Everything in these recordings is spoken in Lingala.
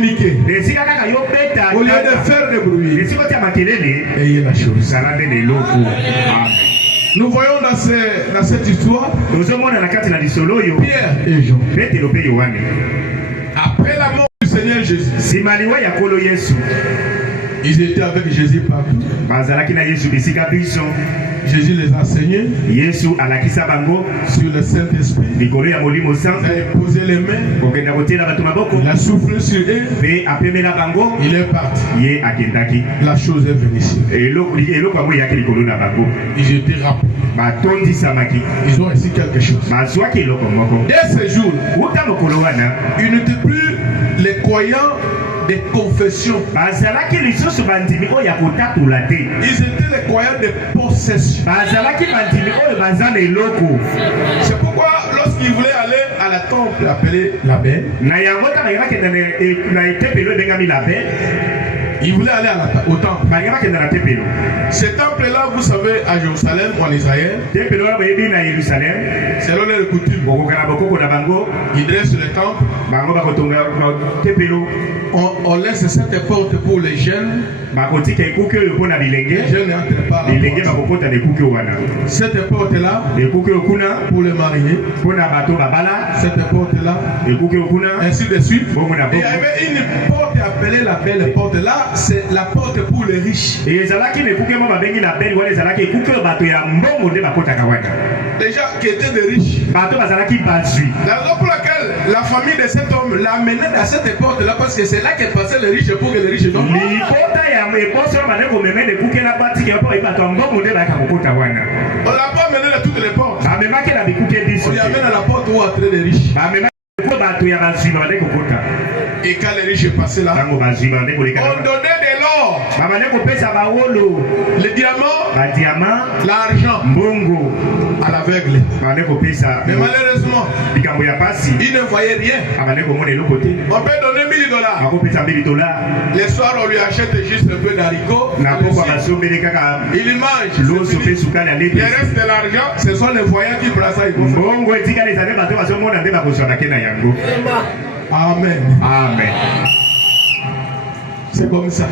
Au lieu de faire des bruits, ayez la chose. Nous voyons dans cette histoire Pierre et Jean. Après la mort du Seigneur Jésus, ils étaient avec Jésus partout. Jésus les a enseignés sur le Saint-Esprit. Il a posé les mains. Il a soufflé sur eux. Il est parti. La chose est venue ici. Ils étaient rappelés. Ils ont ici quelque chose. Dès ce jour, ils n'étaient plus les croyants des confessions. Ils étaient les croyants de possession. C'est pourquoi lorsqu'ils voulaient aller à la temple appelée la Belle, ils voulaient aller au temple. Ce temple-là, vous savez, à Jérusalem ou en Israël, selon les coutumes, ils dressent le temple. On laisse cette porte pour les jeunes. Les jeunes n'entrent pas. Cette porte-là, pour les mariés. Cette porte-là, ainsi de suite. Il y avait une porte appelée la Belle porte. Là, c'est la porte pour les riches. Les gens qui étaient des riches. La raison pour laquelle la famille de cet homme l'a mené dans cette porte-là, parce que c'est là qu'elle passait les riches pour que les riches n'ont pas. On ne l'a pas mené de toutes les portes. On lui amène à la porte où entraient les riches. Et quand les riches passaient là, on donnait de l'or, le diamant, l'argent à l'aveugle. Mais malheureusement, il ne voyait rien. On peut donner $1000. Les soirs, on lui achète juste un peu d'haricots. Il mange. Le reste de l'argent, ce sont les voyants qui prennent ça. Amen. Amen. C'est comme ça.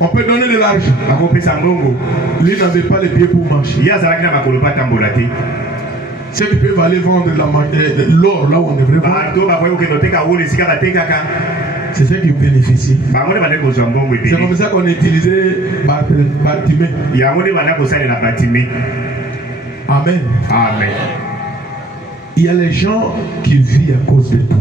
On peut donner de l'argent. Lui n'avait pas les pieds pour marcher. Ceux qui peuvent aller vendre l'or là où on devrait vendre. C'est ceux qui bénéficient. C'est comme ça qu'on a utilisé Bartimée. Amen. Amen. Il y a les gens qui vivent à cause de toi.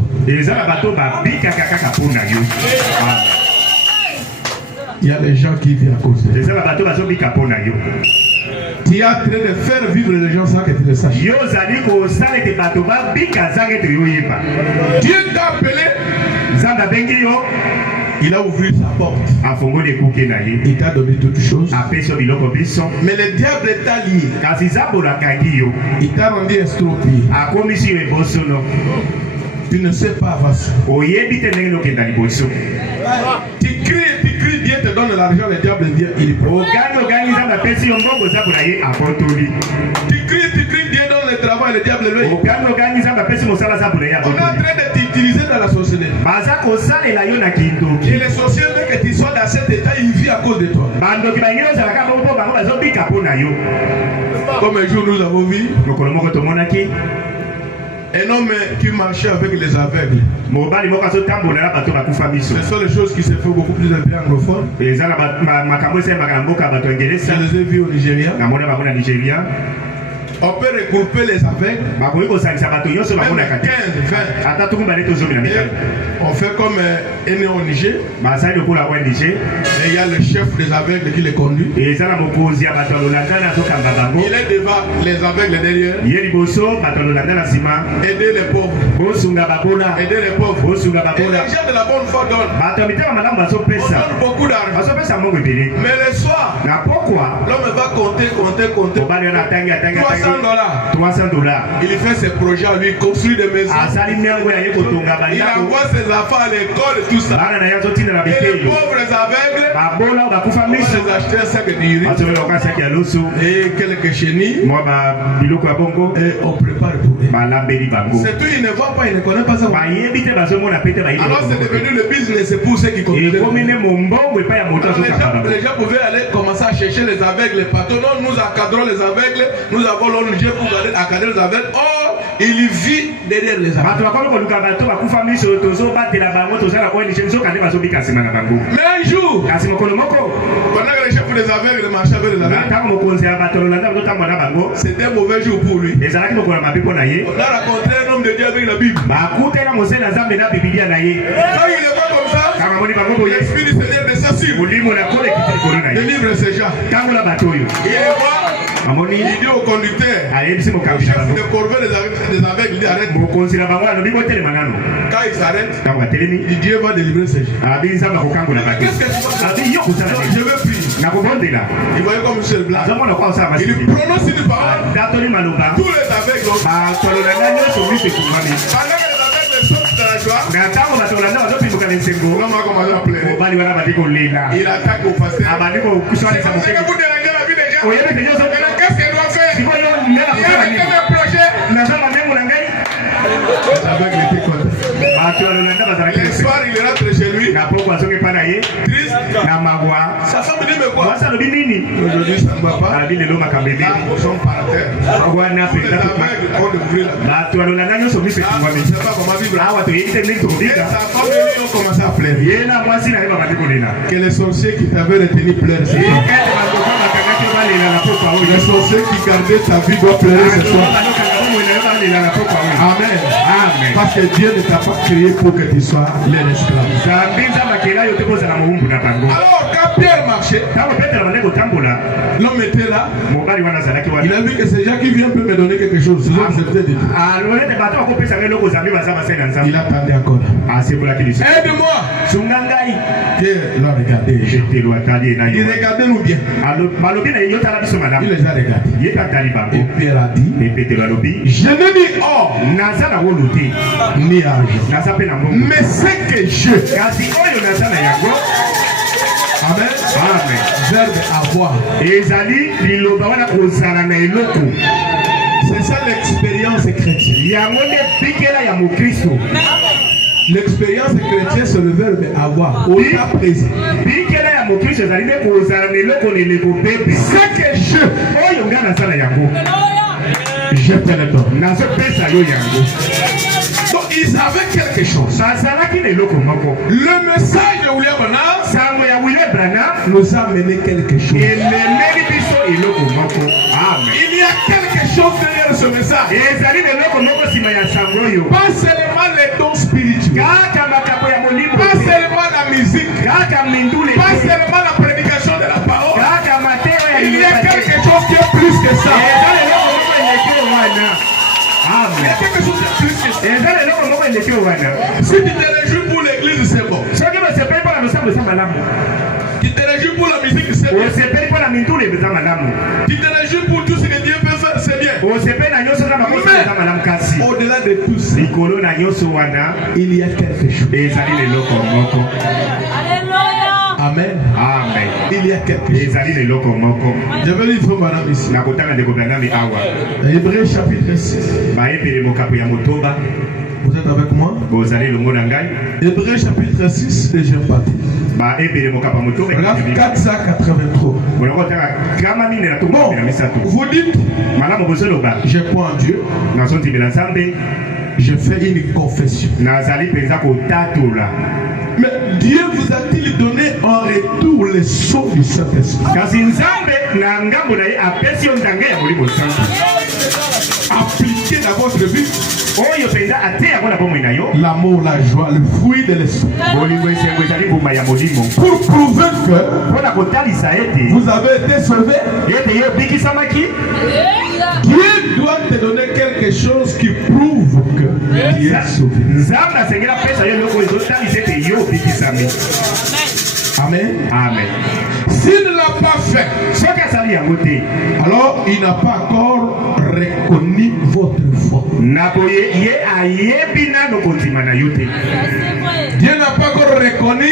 Il y a les gens qui vivent à cause de toi. Tu es en train de faire vivre les gens sans que tu le saches. Dieu t'a appelé. Il a ouvert sa porte. Il t'a donné toutes choses. Mais le diable t'a lié. Il t'a rendu estropié. Tu ne sais pas avancer. Tu cries, Dieu te donne l'argent, le diable vient, il prend. Tu cries, Dieu donne le travail, le diable vient. On est en train de t'utiliser dans la société. Et les sociétés que tu sois dans cet état, ils vivent à cause de toi. Comme un jour nous avons vu un homme qui marchait avec les aveugles. Ce sont les choses qui se font beaucoup plus dans les pays anglophones. Je les ai vus au Nigeria. On peut regrouper les aveugles. Même 15, 20. On fait comme un né au Niger. Et il y a le chef des aveugles qui les conduit. Il est devant les aveugles derrière. Aider les pauvres. Aider les pauvres. Et les gens de la bonne foi donnent. On donne beaucoup d'argent. Mais le soir, l'homme va compter. $300. Il fait ses projets, lui construit des maisons. Il envoie ses enfants à l'école et tout ça. Et les pauvres aveugles, on les acheter un sac de riz et quelques chenilles. Et on prépare pour eux. C'est tout, ils ne voient pas, ils ne connaissent pas ça. Alors c'est devenu le business, c'est pour ceux qui connaissent. Les gens pouvaient aller commencer à chercher les aveugles, les patrons. Nous encadrons les aveugles, nous avons l'ONG pour encadrer les aveugles. Or, il vit derrière les aveugles. Mais un jour, pendant que les chefs des aveugles marchaient avec les aveugles, c'était un mauvais jour pour lui. On a rencontré un homme de Dieu avec la Bible. Quand il est pas comme ça, l'Esprit du Seigneur descend sur lui. Délivre ces gens. Il est voir. Il dit au conducteur, au chef de corvée des aveugles, il dit arrête. Quand il s'arrête, il dit Dieu va délivrer ces gens. Qu'est-ce que tu vas faire? Je veux prier. Il voyait comme Michel Blanc. Il prononce une parole. Tous les aveugles. Pendant que les aveugles sortent de la joie, l'homme a commencé à pleurer. Il attaque au pasteur. C'est comme ça que vous dérangez la vie des gens. Qu'est-ce qu'il doit faire? Il a arrêté le projet. Les aveugles étaient contents. Le soir, il rentre chez lui. Triste. Sa femme dit mais quoi? Aujourd'hui, ça ne va pas. Là, ils sont par terre. Tous les aveugles ont ouvert la porte. Je ne sais pas comment vivre. Et sa femme et lui ont commencé à pleurer. Que les sorciers qui t'avaient retenu pleurent ce soir. Les sorciers qui gardaient ta vie doivent pleurer ce soir. Amen. Amen. Parce que Dieu ne t'a pas créé pour que tu sois leur esclave. Alors, quand Pierre marchait, l'homme était là. Il a vu que ces gens qui viennent peuvent me donner quelque chose. Il attendait encore. Aide-moi. Pierre l'a regardé. Il regardait nous bien. Il les a regardés. Et Pierre a dit, je n'ai ni or, ni argent, mais c'est que je. Amen. Verbe avoir. C'est ça l'expérience chrétienne. L'expérience chrétienne, c'est le verbe avoir. Au temps présent. C'est que je. Je te le donne. Donc ils avaient quelque chose. Le message de William Branham nous a amené quelque chose. Il y a quelque chose derrière ce message. Pas seulement les dons spirituels. Pas seulement la musique. Pas seulement la prédication de la parole. Il y a quelque chose qui est plus que ça. Amen. Il y a quelque chose de plus que ça. Si tu te réjouis pour l'église, c'est bon. Tu te réjouis pour la musique, c'est bien. Tu te réjouis pour tout ce que Dieu peut faire, c'est bien. Mais au-delà de tout ça, il y a quelque chose. Amen. Amen. Il y a quelque chose. Je veux lire pour madame ici. Hébreux chapitre 6. Vous êtes avec moi? Hébreux chapitre 6, deuxième partie. Paragraphe 483. Bon, vous dites, je crois en Dieu. Je fais une confession. Mais Dieu vous a-t-il donné en retour les sceaux du Saint-Esprit? Appliquez dans votre vie l'amour, la joie, le fruit de l'esprit. Pour prouver que vous avez été sauvé, Dieu doit te donner quelque chose qui prouve que tu es sauvé. Amen. Amen. S'il ne l'a pas fait, alors il n'a pas encore reconnu votre foi. boni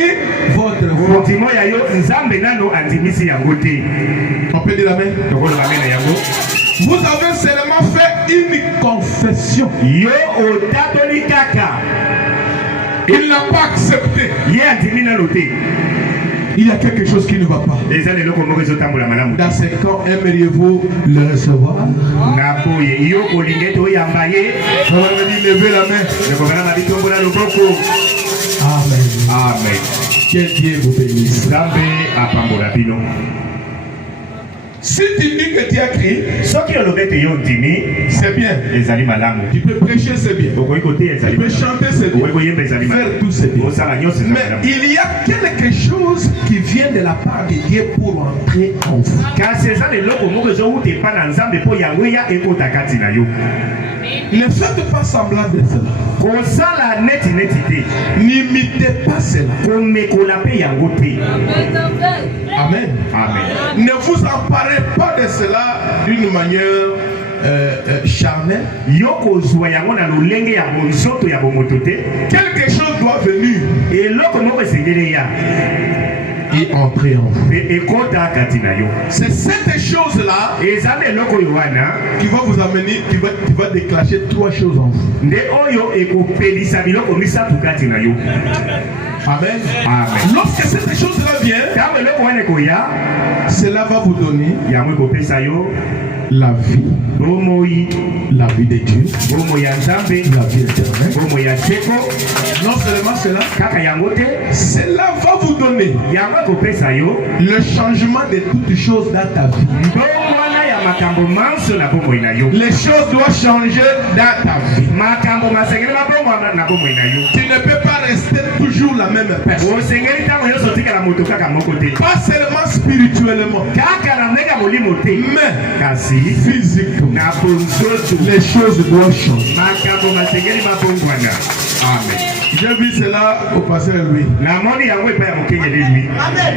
votre foi. Ondimo ya yo nzambe nano andimisi yango te. On peut dire la main. Tokolo la main na yango. Vous avez seulement fait une confession. Yo otatoli kaka. Il n'a pas accepté. Ye andimi nano te. Il y a quelque chose qui ne va pas. Dans ce cas, aimeriez-vous le recevoir? Levez la main. Amen. Amen. Que Dieu vous bénisse. Si tu dis que tu as crié, c'est bien. Tu peux prêcher, c'est bien. Tu peux chanter, c'est bien. Faire tout, c'est bien. Mais il y a quelque chose qui vient de la part de Dieu pour entrer en vous. Ne faites pas semblant de cela. N'imitez pas cela. Amen. Amen. Ne vous emparez pas de cela d'une manière charnelle. Quelque chose doit venir et entrer en vous. C'est cette chose-là qui va vous amener, qui va déclencher trois choses en vous. Amen. Amen. Lorsque cette chose-là vient, cela va vous donner la vie. La vie de Dieu. La vie éternelle. Non seulement cela, cela va vous donner le changement de toutes choses dans ta vie. Les choses doivent changer dans ta vie. Tu ne peux pas rester toujours la même personne. Pas seulement spirituellement, mais physiquement. Les choses doivent changer. Amen. J'ai vu cela au pasteur Louis.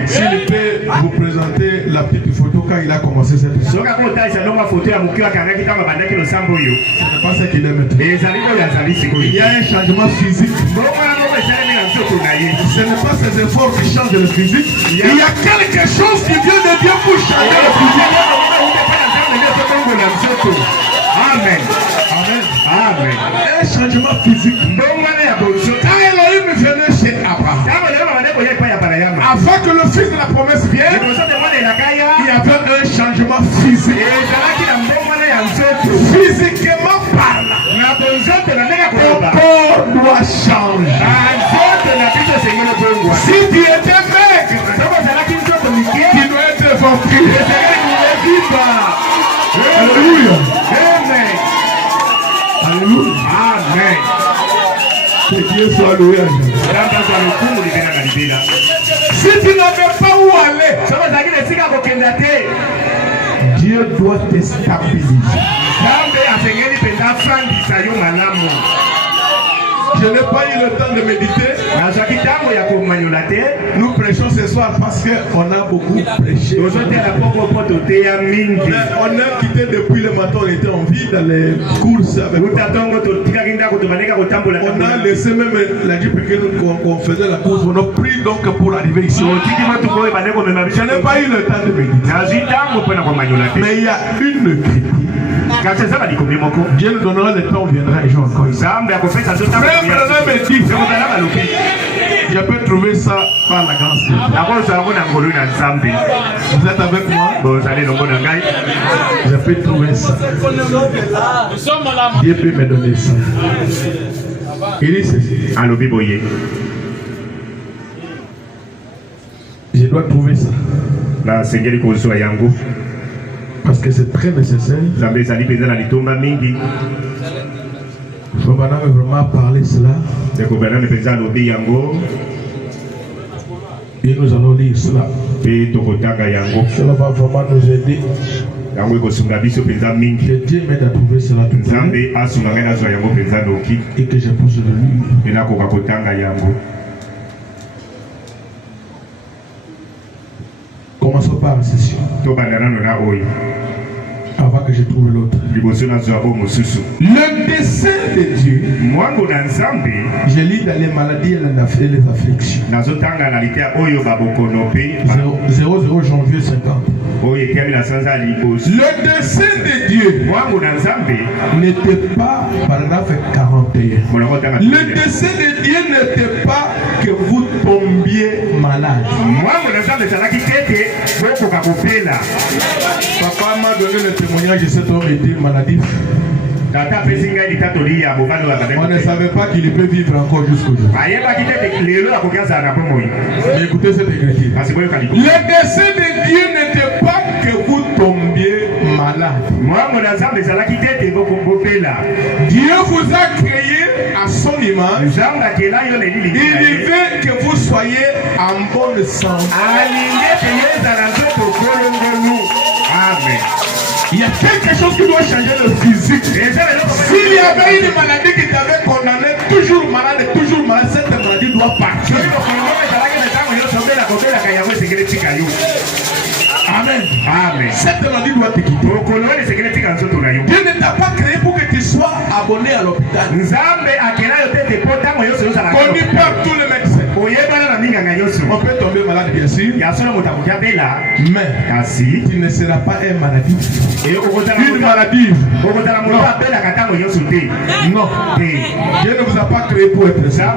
S'il peut vous présenter la petite photo quand il a commencé cette histoire. Ce n'est pas ce qu'il est maintenant. Il y a un changement physique. Ce n'est pas ces efforts qui changent le physique. Il y a quelque chose qui vient de Dieu pour changer le physique. Amen. Amen. Amen. Un changement physique. Quand Elohim venait chez Abraham, avant que le fils de la promesse vienne, il y avait un changement physique. Physiquement parlant, ton corps doit changer. Si tu étais maigre, tu dois être vampire. Alléluia. Amen. Alléluia. Amen. Que Dieu soit loué. Si tu n'avais pas où aller, Dieu doit te stabiliser. Je n'ai pas eu le temps de méditer. Nous prêchons ce soir parce qu'on a beaucoup prêché. Mais on a quitté depuis le matin, on était en vie dans les courses avec on a laissé même la Jeep qu'on faisait la course. On a pris donc pour arriver ici. Je n'ai pas eu le temps de méditer. Mais il y a une critique. Dieu nous donnera le temps, on viendra et je encore ici. Je peux trouver ça par la grâce. Vous êtes avec moi? Je peux trouver ça. Dieu peut me donner ça. Il dit ceci. Je dois trouver ça. Parce que c'est très nécessaire. Il faut vraiment parler cela. Et nous allons lire cela. Cela va vraiment nous aider. Que Dieu m'aide à trouver cela tout à l'heure. Et que je puisse le lire. Commençons par la session. avant que je trouve l'autre. Le dessein de Dieu, je lis dans les maladies et les afflictions. 00 janvier 50. Le dessein de Dieu n'était pas, paragraphe 41. Le dessein de Dieu n'était pas que vous tombiez malade. Papa m'a donné le témoignage de cet homme était maladif. On ne savait pas qu'il peut vivre encore jusqu'aujourd'hui. Mais écoutez cette écriture. Le dessein de Dieu n'était pas que vous tombiez malade. Dieu vous a créé à son image. Il veut que vous soyez en bonne santé. Amen. Il y a quelque chose qui doit changer le physique. S'il y avait une maladie qui t'avait condamné, toujours malade, cette maladie doit partir. Amen. Amen. Cette maladie doit te quitter. Dieu ne t'a pas créé pour que tu sois abonné à l'hôpital. On y perd tous les médecins. On peut tomber malade, bien sûr. Mais tu ne seras pas un maladie. Une maladie. Non. Dieu ne vous a pas créé pour être ça.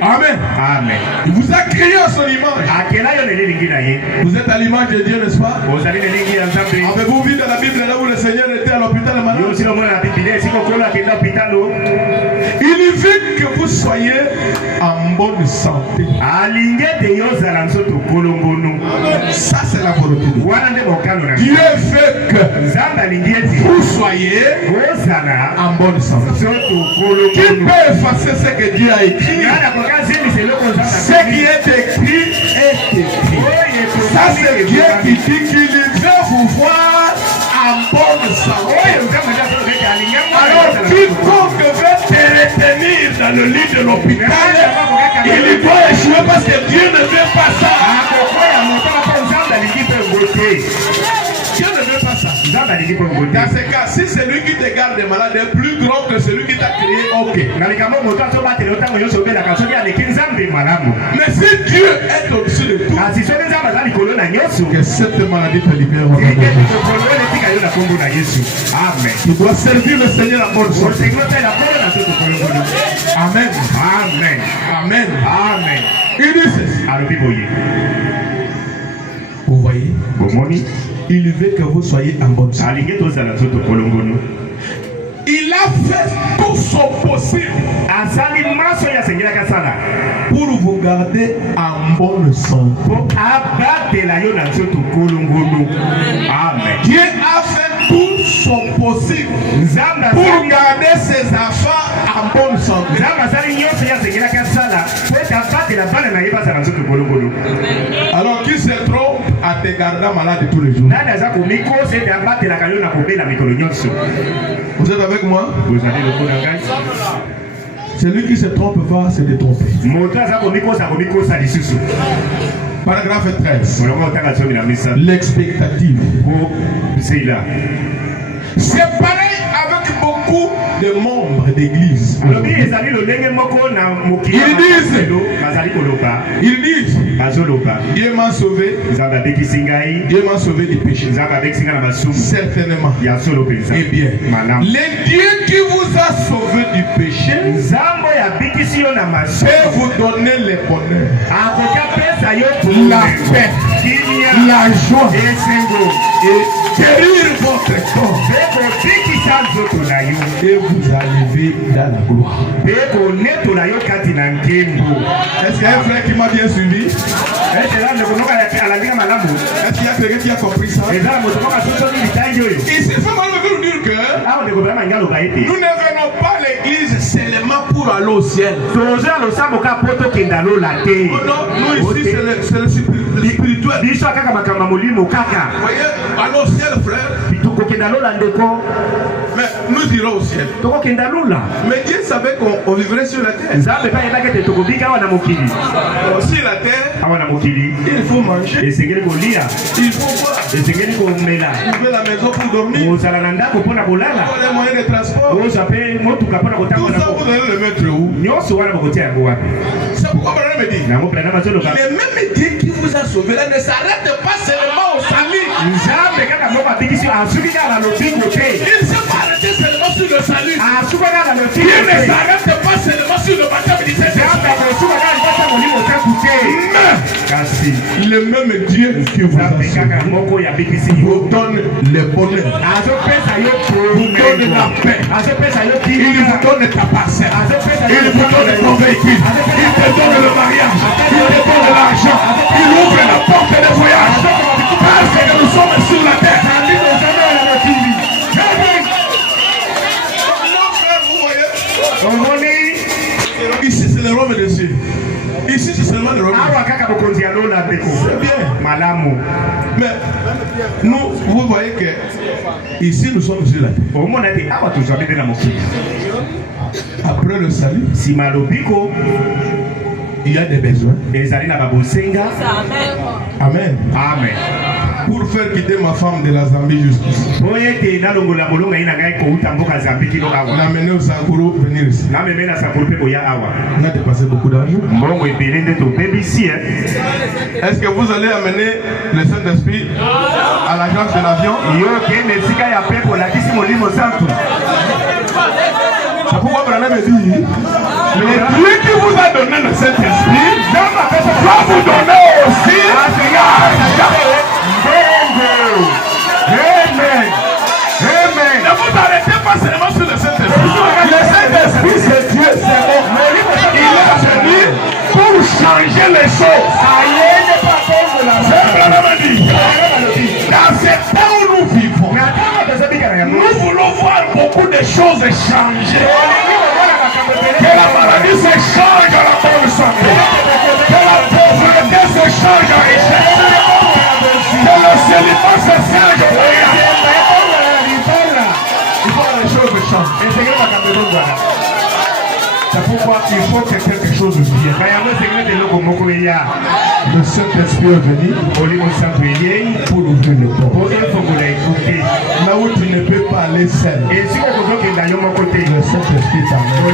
Amen. Amen. Il vous a créé à son image. Vous êtes à l'image de Dieu, n'est-ce pas? Avez-vous vu dans la Bible là où le Seigneur était à l'hôpital malade? Il veut que vous soyez en bonne santé. Ça c'est la volonté de Dieu. Dieu veut que vous soyez en bonne santé. Qui peut effacer ce que Dieu a écrit? Ce qui est écrit est écrit. Ça c'est Dieu qui dit qu'il veut vous voir en bonne santé. Alors quiconque veut te retenir dans le lit de l'hôpital, il doit échouer parce que Dieu ne veut pas ça. Dieu ne veut pas ça. Dans ce cas, si celui qui te garde malade est plus grand que celui qui t'a créé, ok. Mais si Dieu est au-dessus de tout, que cette maladie te libère. Amen. Tu dois servir le Seigneur à bonne santé. Amen. Amen. Amen. Amen. Il dit ceci. Vous voyez? Il veut que vous soyez en bonne santé. Il a fait tout son possible pour vous garder en bonne santé. Amen. Dieu a fait tout son possible pour garder ses enfants en bonne santé. Alors qui se trompe à te garder malade tous les jours? Vous êtes avec moi? Celui qui se trompe va se détromper. Paragraphe 13. L'expectative. C'est pareil avec beaucoup de membres d'église. Ils disent Dieu m'a sauvé. Dieu m'a sauvé du péché. Certainement. Eh bien, le Dieu qui vous a sauvé du péché peut vous donner le bonheur, la paix, la joie et guérir votre corps et vous arriver dans la gloire. Est-ce qu'il y a un frère qui m'a bien suivi? Est-ce qu'il y a quelqu'un qui a compris ça? Ici, c'est mal de nous dire que nous ne venons pas à l'église seulement pour aller au ciel. Non, nous ici, c'est le spirituel. Voyez, aller au ciel, frère. Mais nous irons au ciel. Mais Dieu savait qu'on vivrait sur la terre. Sur la terre, il faut manger. Il faut boire. Trouver la maison pour dormir. Pour les moyens de transport. Tout ça, vous allez le mettre où? C'est pourquoi Abraham me dit, le même Dieu qui vous a sauvé là ne s'arrête pas seulement au salut. Il ne s'est pas arrêté seulement sur le salut. Il ne s'arrête pas seulement sur le baptême du Saint-Esprit. Mais le même Dieu qui vous a sauvé vous donne le bonheur, vous donne la paix, il vous donne ta parcelle, il vous donne ton véhicule, il te donne le mariage, il te donne l'argent, il ouvre la porte des voyages, parce que nous sommes sur la terre. Vous voyez? Ici c'est le royaume des cieux. Ici c'est seulement le royaume. C'est bien. Mais nous, vous voyez que ici nous sommes sur la terre. Après le salut, il y a des besoins. Amen. Amen. Pour faire quitter ma femme de la Zambie jusqu'ici. L'amener au Sakuru, venir ici. On a dépassé beaucoup d'argent. Est-ce que vous allez amener le Saint-Esprit à l'agence de l'avion? C'est pourquoi Branham me dit, le Dieu qui vous a donné le Saint-Esprit va vous donner aussi l'argent. Amen. Amen. Ne vous arrêtez pas seulement sur le Saint-Esprit. Le Saint-Esprit, c'est Dieu, c'est bon. Il est venu pour changer les choses. C'est Branham dit. Dans ce temps où nous vivons, nous voulons voir beaucoup de choses changer. Que la maladie se change à la bonne santé. Que la pauvreté se change en richesse. Que le célibat se change en rien. Il faut que les choses changent. C'est pourquoi il faut que quelque chose vienne. Le Saint-Esprit est venu pour ouvrir le port. Là où tu ne peux pas aller seul, le Saint-Esprit t'amène.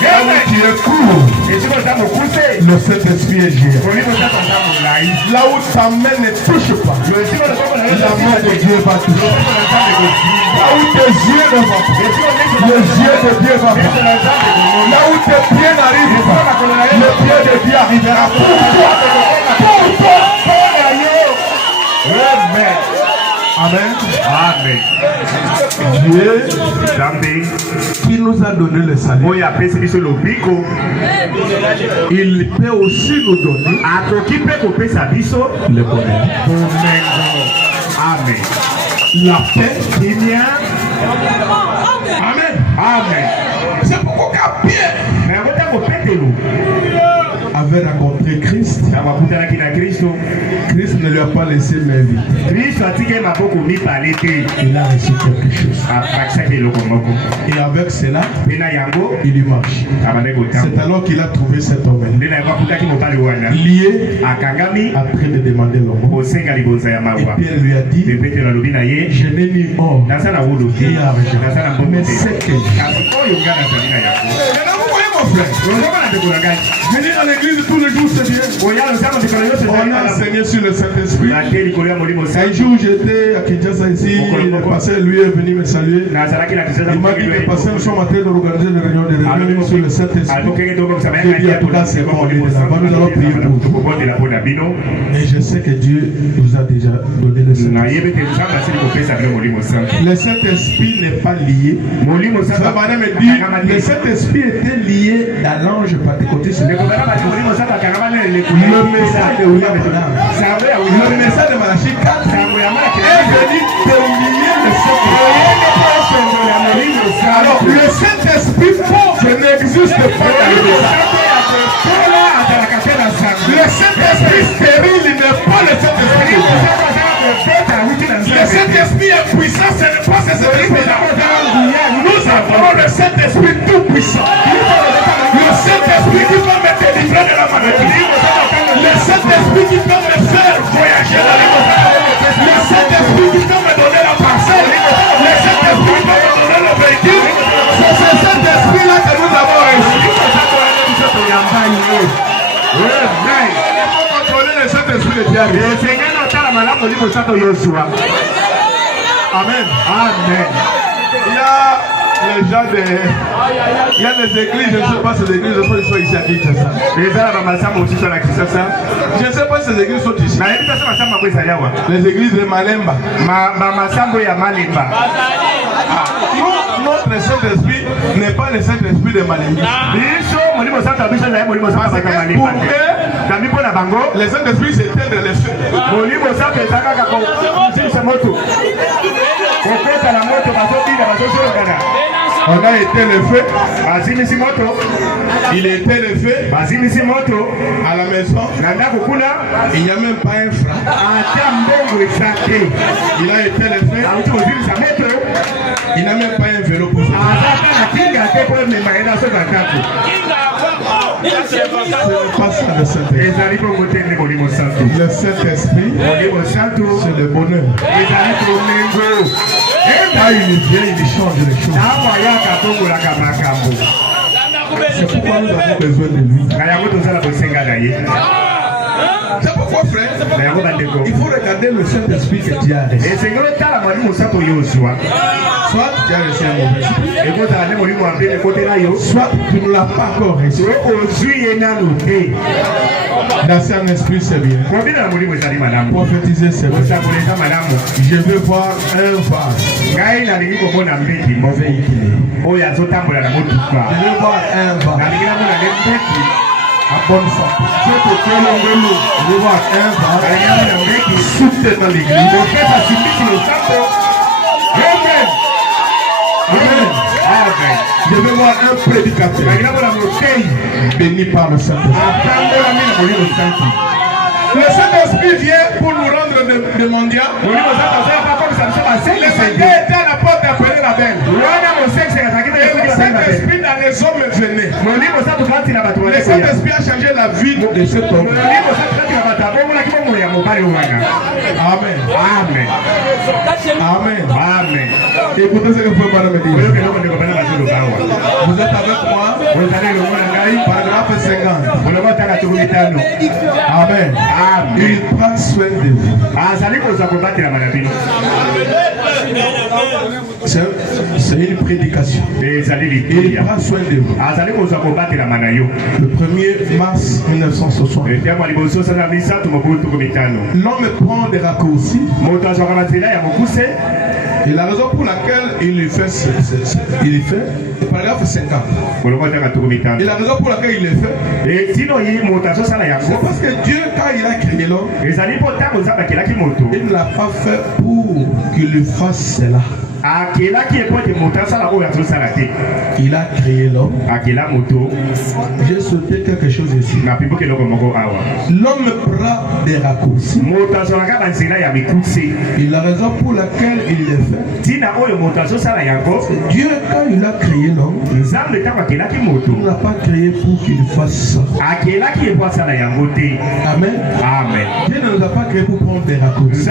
Là où tu es court, le Saint-Esprit est géant. Là où ta main ne touche pas, la main de Dieu va toucher. Là où tes yeux ne vont pas, les yeux de Dieu vont pas. Là où tes pieds n'arrivent pas, le pied de Dieu arrivera pour toi. Amen. Amen. Amen. Dieu qui nous a donné le salut, il peut aussi nous donner le bonheur. Amen. La paix. Amen. Amen. C'est pourquoi Pierre avait rencontré Christ. Christ ne lui a pas laissé m'inviter. Il a reçu quelque chose. Et avec cela, il y marche. C'est alors qu'il a trouvé cet homme lié, en train de demander l'aumône. Et Pierre lui a dit, je n'ai ni or ni argent, mais c'est que venir à l'église tous les jours, c'est bien. On a enseigné sur le Saint-Esprit. Un jour, j'étais à Kinshasa ici. Le pasteur, lui, est venu me saluer. Il m'a dit que pasteur, nous sommes en train d'organiser une réunion sur le Saint-Esprit. J'ai dit à tout cas, c'est bon, on est là-bas. Nous allons prier pour vous. Et je sais que Dieu nous a déjà donné le Saint-Esprit. Le Saint-Esprit n'est pas lié. Savane me dit, le Saint-Esprit était lié à l'ange pentecôtiste. Le message de Malachie 4 est venu de lier le Saint-Esprit. Alors le Saint-Esprit pauvre n'existe pas dans le message. Le Saint-Esprit stérile n'est pas le Saint-Esprit. Le Saint-Esprit est puissant, ce n'est pas ce Saint-Esprit-là. Nous avons le Saint-Esprit tout puissant. Le Saint-Esprit qui va me délivrer de la maladie. Le Saint-Esprit qui va me faire voyager dans les montagnes. Le Saint-Esprit qui va me donner la parcelle. Le Saint-Esprit qui va me donner le véhicule. C'est ce Saint-Esprit-là que nous avons reçu. Il faut contrôler le Saint-Esprit de Dieu. Amen. Amen. Il y a les gens il y a les églises, je ne sais pas si les églises sont ici à Kinshasa. Je ne sais pas si les églises sont ici. Les églises de Malemba. Notre Saint-Esprit n'est pas le Saint-Esprit de Malemba. Le Saint-Esprit s'éteint dans les feux. On a été le feu. Il était le feu. À la maison. Il n'y a même pas un franc. Il a été le feu. Il n'a même pas un vélo pour ça. Ce n'est pas ça le Saint-Esprit. Le Saint-Esprit, c'est le bonheur. Quand il vient, il change les choses. C'est pourquoi nous avons besoin de lui. C'est pourquoi, frère, il faut regarder le Saint-Esprit que tu as reçu. Soit tu as reçu un mauvais esprit, soit tu ne l'as pas encore reçu. Danser un esprit, c'est bien. Prophétiser, c'est bien. Je veux voir un vase. Je veux voir un vase. À bonne santé. Je veux voir un vase. Soutenir l'église. Amen. Je veux voir un prédicateur béni par le Saint-Esprit. Le Saint-Esprit vient pour nous rendre des mendiants. Les mendiants étaient à la porte d'appeler la belle. Et le Saint-Esprit dans les hommes venait. Le Saint-Esprit a changé la vie de cet homme. Amen. Amen. Amen. Amen. Écoutez ce que vous pouvez me dire. Vous êtes avec moi. Paragraphe 50. Amen. Il prend soin de vous. C'est une prédication. Il prend soin de vous. Le 1er mars 1960. L'homme prend des raccourcis. Et la raison pour laquelle il fait, paragraphe 50. Et la raison pour laquelle il le fait, c'est parce que Dieu, quand il a créé l'homme, il ne l'a pas fait pour qu'il fasse cela. Il a créé l'homme. J'ai sauté quelque chose ici. L'homme prend des raccourcis. Et la raison pour laquelle il le fait, c'est Dieu, quand il a créé l'homme, il ne l'a pas créé pour qu'il fasse ça. Amen. Amen. Dieu ne nous a pas créé pour prendre des raccourcis.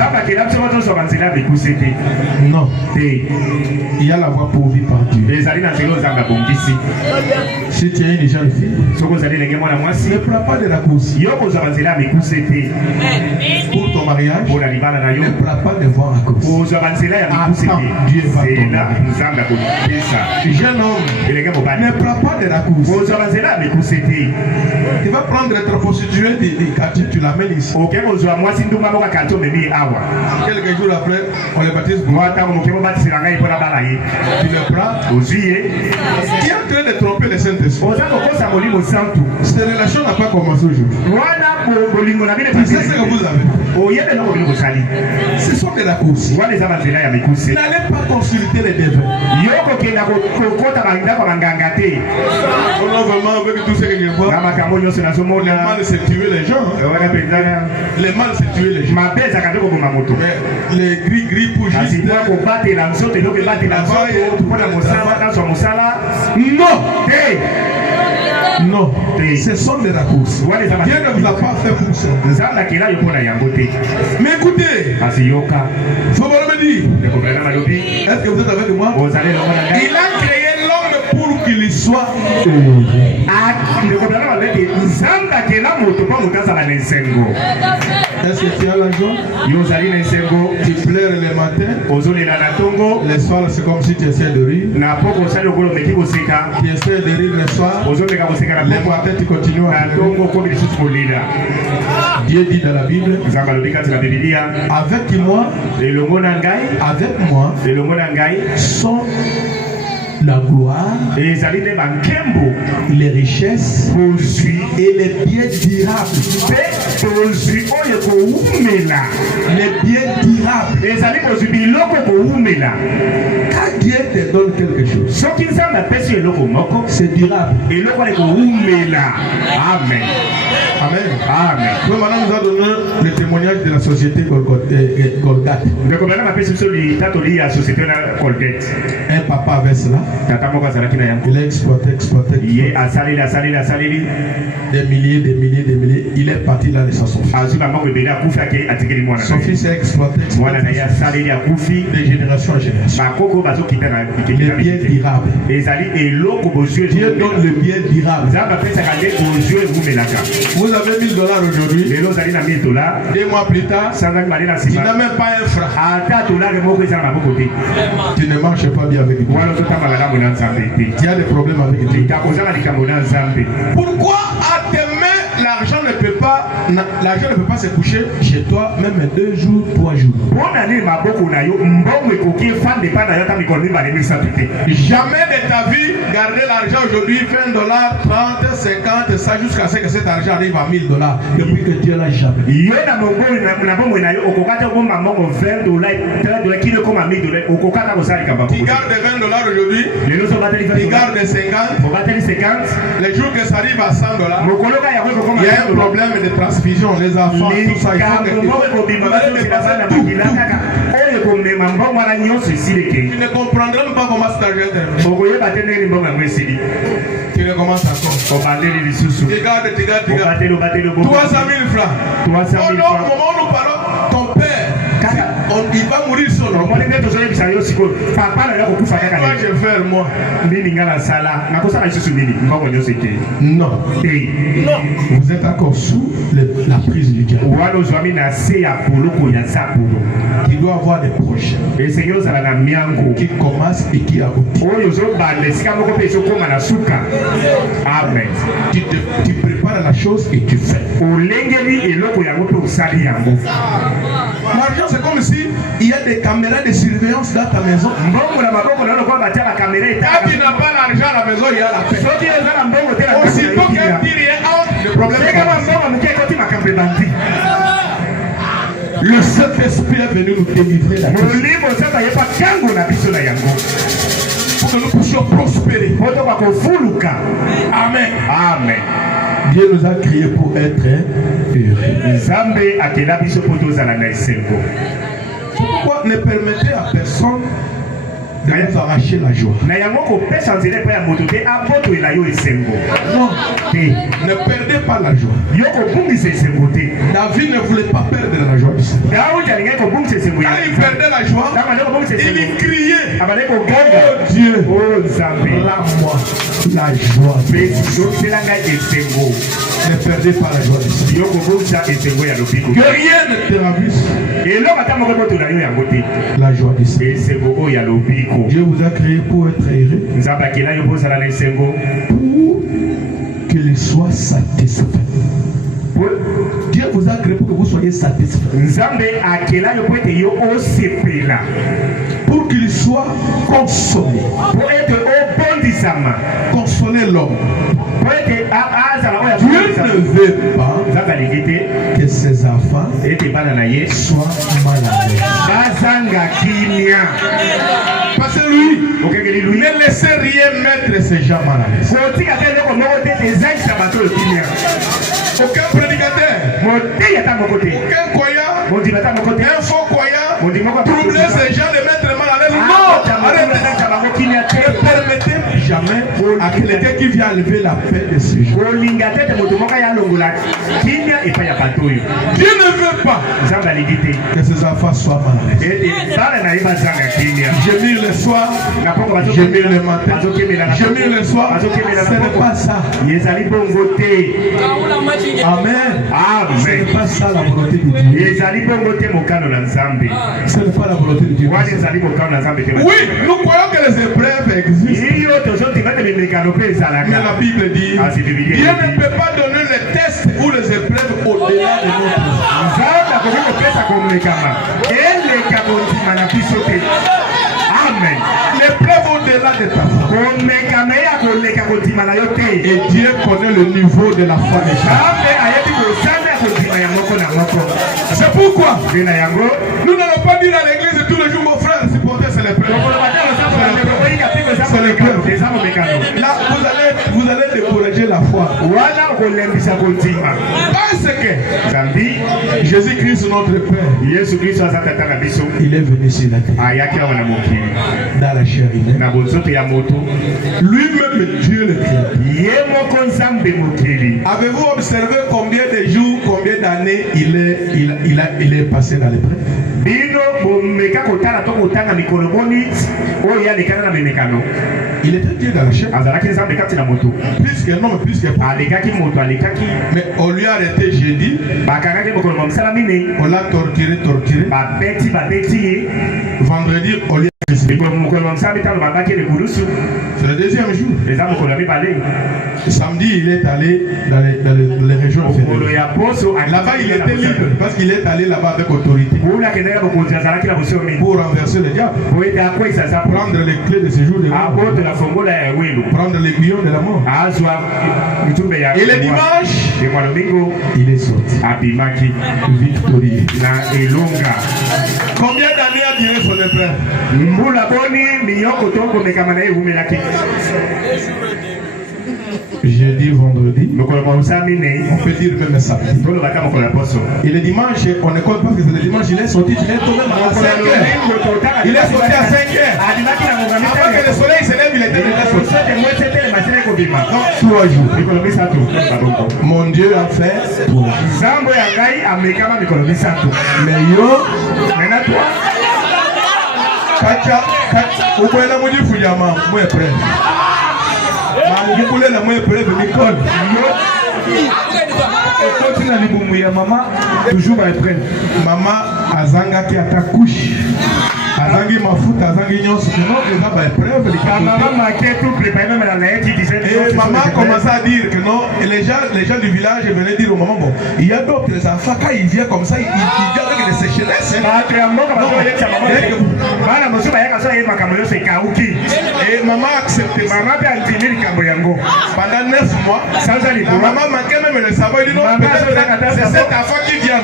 Non. Il y a la voie pourvue par Dieu. Si tu es une jeune fille, ne prends pas de raccourcis. Pour ton mariage, ne prends pas de voie raccourcie. Attends, Dieu va t'honorer. Jeune homme, ne prends pas de raccourcis. Tu vas prendre ta prostituée du quartier, tu l'amènes ici. Quelques jours après, on le baptise. Tu le prends. Qui est en train de tromper le Saint-Esprit? Cette relation n'a pas commencé aujourd'hui. C'est ce que vous avez. Ce sont des raccourcis. N'allez pas consulter les devins. On a vraiment avec tout ce que je vois. Les mâles c'est tuer les gens. Les mâles c'est tuer les gens. Mais les gris pour juste. Non, ce sont des raccourcis. Dieu ne vous a pas fait pour ça. Mais écoutez, il faut me dire, est-ce que vous êtes avec moi? Il a créé l'homme pour qu'il soit heureux. Est-ce que tu as la joie? Tu pleures le matin. Le soir, c'est comme si tu essaies de rire. Tu essaies de rire le soir. Le matin, tu continues à rire. Dieu dit dans la Bible, avec moi sont la gloire, les richesses et les biens durables. Les biens durables. Quand Dieu te donne quelque chose, c'est durable. Amen. Amen. Amen. Donc maintenant nous allons donner le témoignage de la société Golgate. Un papa avait cela. Il a exploité. Des milliers. Il est parti là de sa Sophie. Son fils a exploité. De génération en génération. Les biens durables. Dieu donne le bien durable. Vous avez $1000 aujourd'hui. 2 mois plus tard, tu n'as même pas un franc. Tu ne marches pas bien avec Dieu. Tu as des problèmes avec Dieu. Pourquoi à tes mains l'argent ne peut pas se coucher chez toi même 2 jours, 3 jours? Jamais de ta vie garder l'argent aujourd'hui fait $1, 30, 50, ça jusqu'à ce que cet argent arrive à $1000 depuis que Dieu l'a jamais. Tu gardes $20 aujourd'hui, tu gardes 50, les jours que ça arrive à $100, il y a un problème de transfusion, les enfants, tout ça, il faut que tu ne comprendras même pas comment cet argent termine. Tu recommences encore. Tu gardes. 300 000 francs. Oh non, au moment où nous parlons, ton père, il va mourir seul. Moi, je vais faire moi. Non. Vous êtes encore sous la prise du diable. Qui doit avoir des projets qui commencent et qui aboutissent. Amen. Tu prépares la chose et tu fais. L'argent, c'est comme si il y a des caméras de surveillance dans ta maison. Quand tu n'as pas l'argent à la maison, il y a la paix. Aussitôt qu'un tire entre, le problème commence. Le Saint-Esprit est venu nous délivrer la pour que nous puissions prospérer. Amen. Amen. Dieu nous a créés pour être heureux. Pourquoi ne permettez à personne de nous arracher la joie? Non. Ne perdez pas la joie. David ne voulait pas perdre la joie. Quand il perdait la joie, il criait: oh Dieu, rends-moi la joie. Ne perdez pas la joie. Que rien ne te ravisse la joie du Seigneur. Dieu vous a créé pour être heureux, pour qu'il soit satisfait. Dieu vous a créé pour que vous soyez satisfait. Pour qu'il soit consolé. Consoler l'homme. Dieu ne veut pas que ses enfants soient mal à l'aise. Parce que lui, ne laissez rien mettre ces gens mal à l'aise. Aucun prédicateur, aucun croyant, un faux croyant, troubler ces gens de mettre mal à l'aise. Non, arrêtez. Ne permettez jamais à quelqu'un qui vient enlever la paix de ces gens. Dieu ne veut pas que ses enfants soient mal à l'aise. Gémir le soir, gémir le matin, gémir le soir, ce n'est pas ça. Amen. Ce n'est pas ça la volonté de Dieu. Ce n'est pas la volonté de Dieu. Oui, nous croyons que les épreuves existent. Mais la Bible dit Dieu ne peut pas donner les tests ou les épreuves au-delà de notre. Amen. L'épreuve au-delà de ta foi. Et Dieu connaît le niveau de la foi des gens. C'est pourquoi nous n'allons pas dire à l'église tous les jours, mon frère, supporter c'est l'épreuve. Là, vous allez décourager la foi. Parce que Jésus-Christ, notre Père, il est venu sur la terre. Dans la chair humaine. Lui-même, Dieu le Créateur. Avez-vous observé combien de jours, combien d'années il est passé dans l'épreuve? Il était Dieu dans la chair. Plus que non, plus que pas. Mais on lui a arrêté jeudi. On l'a torturé. Vendredi, on lui a c'est le deuxième jour. Samedi, il est allé dans les régions fédérales. Là-bas, il était libre parce qu'il est allé là-bas avec autorité. Pour renverser le diable. Prendre les clés de séjour de la mort. Prendre l'aiguillon de la mort. Et le dimanche, il est sorti. Victorieux. Combien d'années a duré son épreuve? Jeudi, vendredi, on peut dire même samedi. Et le dimanche, on écoute parce que c'est le dimanche, il est sorti directement à 5 heures. Il est sorti à 5 heures. Avant que le soleil se lève, il était déjà sorti. 3 jours. Mon Dieu a fait 3 jours. Mais yo, Kacha, ukwenda mujifunyama mwe prêt. Mamukule na mwe prêt de Nicole. Quand na libumu ya mama toujours ba prêt. Mama azanga ki atakushi. Azangi mafuta azangi nyonso non eza ba preuve les maman marquait tout préparé même la lettre qui disait et maman commençait à dire que non et les gens du village venaient dire au maman bon il y a d'autres enfants quand il vient comme ça il vient avec des sécheresses et maman acceptait maman pendant 9 mois maman manquait même le savoir il dit non peut-être c'est cet enfant qui vient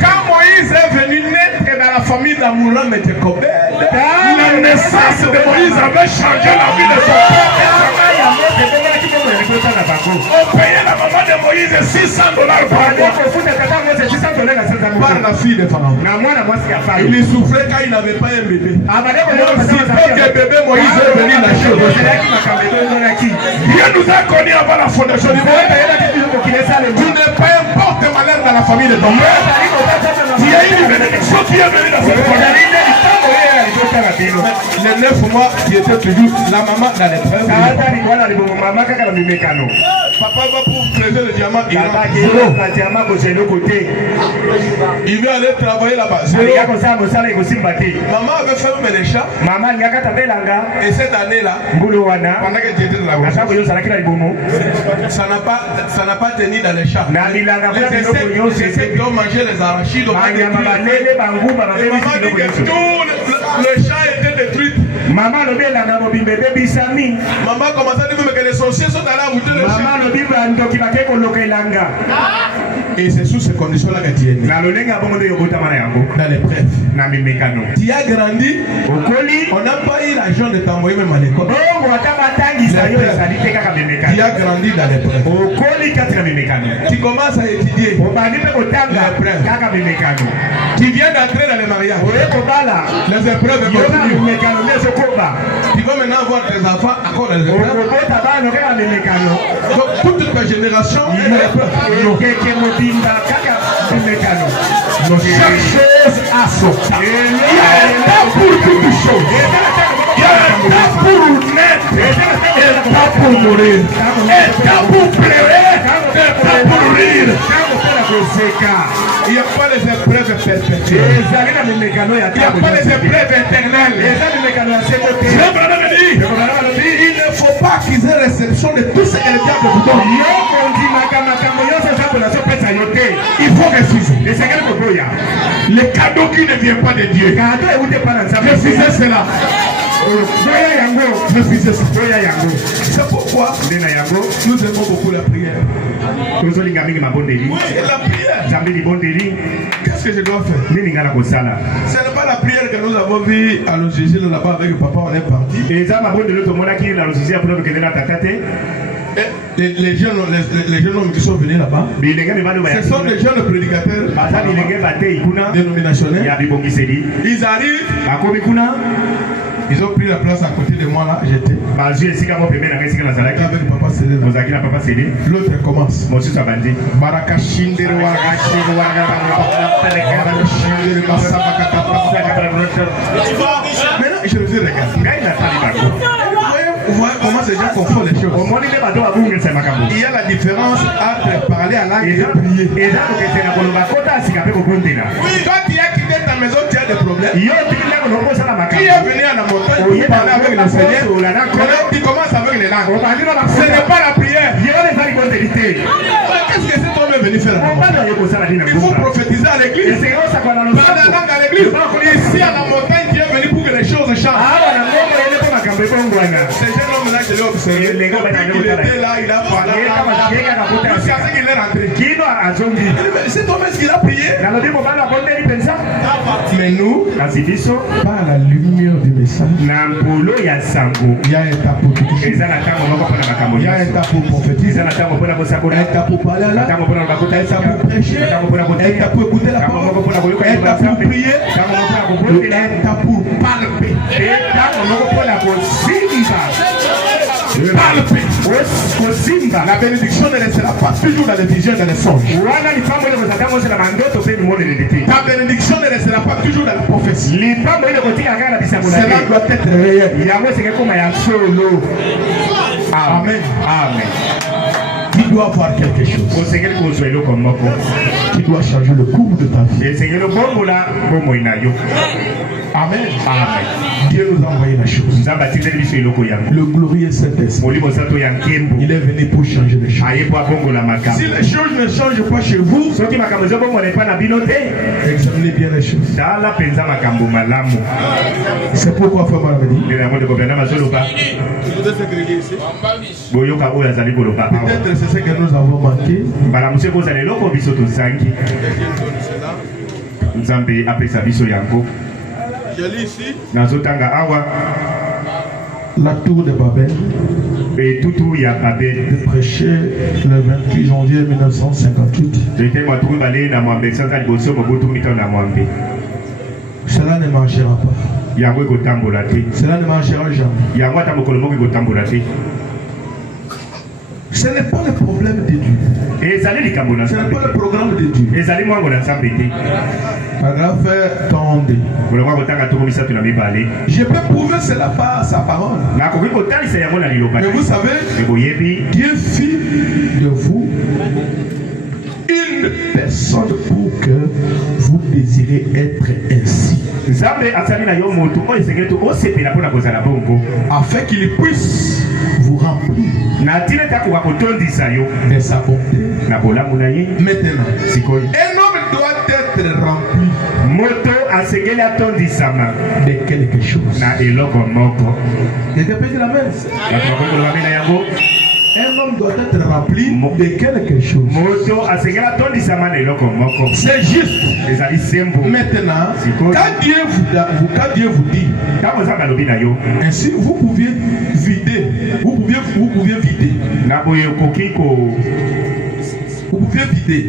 quand Moïse est venu naître dans la famille d'Amouram et Jacob, la naissance de Moïse avait changé la vie de son père. On payait la maman de Moïse $600 par mois. Par la fille de Pharaon. Il souffrait quand il n'avait pas un bébé. Aussitôt que bébé Moïse est venu lâcher. Dieu nous a connus avant la fondation du monde. Tu n'es pas un porte-malheur dans la famille de ton père. Tu as une bénédiction qui est venue dans cette famille. Les 9 mois, il était toujours la maman dans l'épreuve. Papa va pour creuser le diamant. Il veut aller travailler là-bas. Maman avait fermé les chats. Et cette année-là, pendant que tu étais dans la grossesse, ça n'a pas tenu dans les chats. Les insectes qui ont mangé les arachides. Et maman dit que tout le chat était détruit. Maman le bien la mobimbe baby sami. Maman commence à dire que les sorciers sont allés à goûter le chien. Maman le bien ando qui va ke kolokela. Et c'est sous ces conditions-là que tu es né. Na lolenga bongo de yobota mana yango. Dans l'épreuve. Na mimekano. Tu as grandi. Okoli. On n'a pas eu l'argent de t'envoyer même à l'école. Bongo atabatangi sayo ezalite kaka mimekano. Tu as grandi dans l'épreuve. Okoli katra mimekano. Tu commences à étudier. Obandi pe kotanga kaka mimekano. Tu viens d'entrer dans le mariage. Oye kobala. Les épreuves continuent. Mimekano nezo koba. Tu vas maintenant avoir des enfants à cause des épreuves. Okobota bana kaka mimekano. Donc toute ta génération est l'épreuve. Chaque chose a son temps. Il y a un temps pour toute chose. Il y a un temps pour naître. Un temps pour mourir. Un temps pour pleurer. Un temps pour rire. Il n'y a pas les épreuves perpétuelles. Il n'y a pas les épreuves éternelles. Il ne faut pas qu'ils aient réception de tout ce que le diable vous donne. Il faut refuser. Le cadeau qui ne vient pas de Dieu. Refusez cela. Refusez cela. C'est pourquoi nous aimons beaucoup la prière. Oui, la prière. Qu'est-ce que je dois faire? Ce n'est pas la prière que nous avons vue à l'OGG là-bas avec le papa, on est parti. Les jeunes qui sont venus là-bas, ce sont des jeunes prédicateurs dénominationnels. Ils arrivent, ils ont pris la place à côté de moi là, j'étais. Avec papa Cédé. L'autre commence. Maintenant, je les ai regardés. Vous voyez comment ces gens confondent les choses. Il y a la différence entre parler à langue et prier. Toi, tu as quitté ta maison, tu as des problèmes. Qui est venu à la montagne pour parler avec le Seigneur? Tu commences avec les langues. Ce n'est pas la prière. Qu'est-ce que c'est toi-même venu faire là-bas? Il faut prophétiser à l'église. Parler la langue à l'église. Ici à la montagne, tu es venu pour que les choses changent. Ces jeunes hommes-là, je l'ai observé. Depuis qu'il était là, il a parlé. Jusqu'à ce qu'il est rentré. C'est toi-même qui a prié. Mais nous, par la lumière du message, il y a un temps pour tout. Il y a un temps pour prophétiser. Un temps pour parler à l'âme. Un temps pour prêcher. Un temps pour écouter la parole. Un temps pour prier. Un temps pour palper. La bénédiction ne restera pas toujours dans les visions et dans les songes. Ta bénédiction ne restera pas toujours dans la prophétie. Cela doit être réel. Amen. Amen. Tu dois avoir quelque chose. Tu dois changer le cours de ta vie. Amen. Amen. Dieu nous a envoyé la chose. Le glorieux Saint-Esprit, il est venu pour changer les choses. Si les choses ne changent pas chez vous, examinez bien les choses. C'est pourquoi frère m'a dit, peut-être c'est ce que nous avons manqué. Je lis ici la tour de Babel. De prêcher le 28 janvier 1958. Cela ne marchera pas. Cela ne marchera jamais. Ce n'est pas le problème de Dieu. Ce n'est pas le programme de Dieu. Paragraphe 32. Je peux prouver cela par sa parole. Mais vous savez, Dieu fit de vous une personne pour que vous désirez être ainsi. Afin qu'il puisse vous remplir de sa bonté. Maintenant, un homme doit être rempli asengeli atondisama de quelque chose. na eloko moko. Quelqu'un peut dire la même. Un homme doit être rempli de quelque chose. C'est juste. Maintenant, quand Dieu vous dit, ainsi vous pouviez vider. Vous pouviez vider. Vous pouvez vider.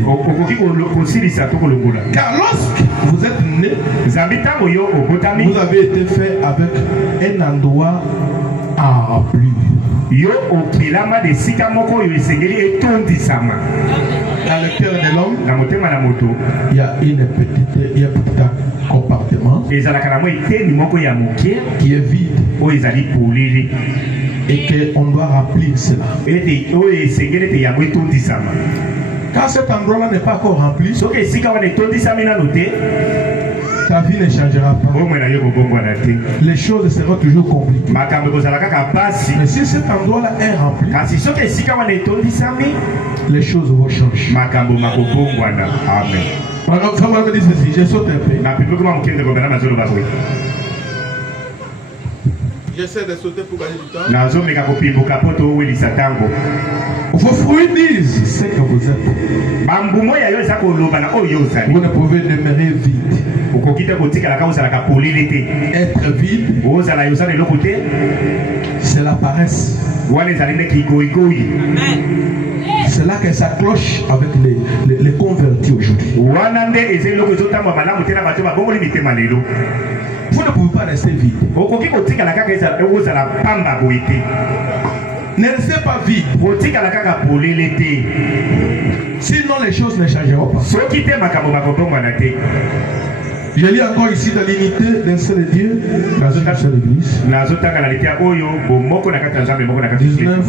Car lorsque vous êtes né, vous avez été fait avec un endroit à remplir. Yo okilama de sika moko yo esengeli etondisama. Dans le cœur de l'homme, na motema na moto, il y a un petit compartiment qui est vide et qu'on doit remplir cela. Quand cet endroit-là n'est pas encore rempli, ta vie ne changera pas. Les choses seront toujours compliquées. Mais si cet endroit-là est rempli, les choses vont changer. Amen. Comment me dire ceci? Je saute un peu. J'essaie de sauter pour gagner du temps. Vos fruits disent ce que vous êtes. Vous ne pouvez demeurer vide. Être vide, c'est la paresse. C'est là que ça cloche avec les convertis aujourd'hui. Vous ne pouvez pas rester vide. Ne restez pas vide. Sinon les choses ne changeront pas. Je lis encore ici dans l'unité d'un seul Dieu, dans une seule église. 19.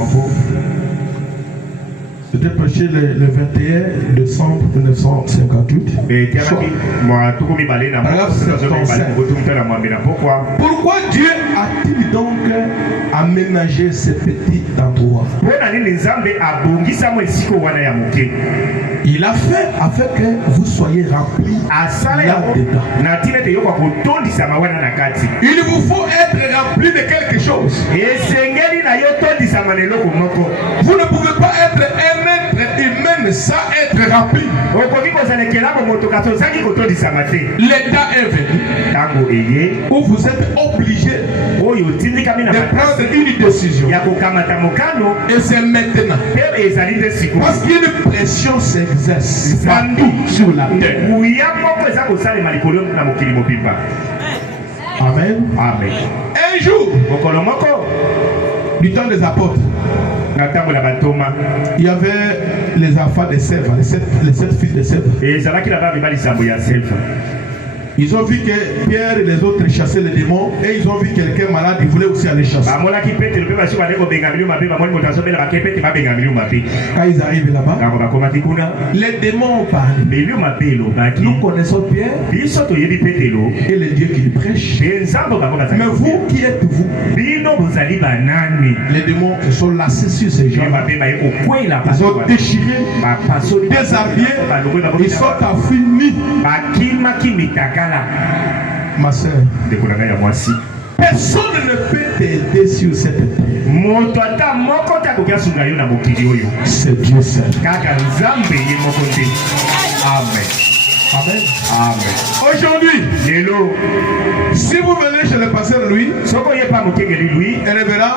C'était prêché le 21 décembre 1958. Pourquoi Dieu a-t-il donc aménagé ce petit endroit? Il a fait afin que vous soyez remplis là-dedans. Il vous faut être rempli de quelque chose. Vous ne pouvez pas être un être humain sans être rempli. L'état est venu où vous êtes obligé de prendre une décision. Et c'est maintenant. Parce qu'une pression s'exerce partout sur la terre. Amen. Amen. Un jour, du temps des apôtres, il y avait les enfants de Sèvres, les sept fils de Sèvres. Ils ont vu que Pierre et les autres chassaient les démons et ils ont vu quelqu'un malade, ils voulaient aussi aller chasser. Quand ils arrivent là-bas, les démons ont parlé. Nous connaissons Pierre et le Dieu qui lui prêche. Mais vous, qui êtes-vous? Les démons se sont lassés sur ces gens. Ils ont déchiré, déshabillé, ils sont enfuis. Ma soeur, personne ne peut t'aider sur cette terre. C'est Dieu seul. Amen. Amen. Amen. Aujourd'hui, si vous venez chez le pasteur Louis, et le verra,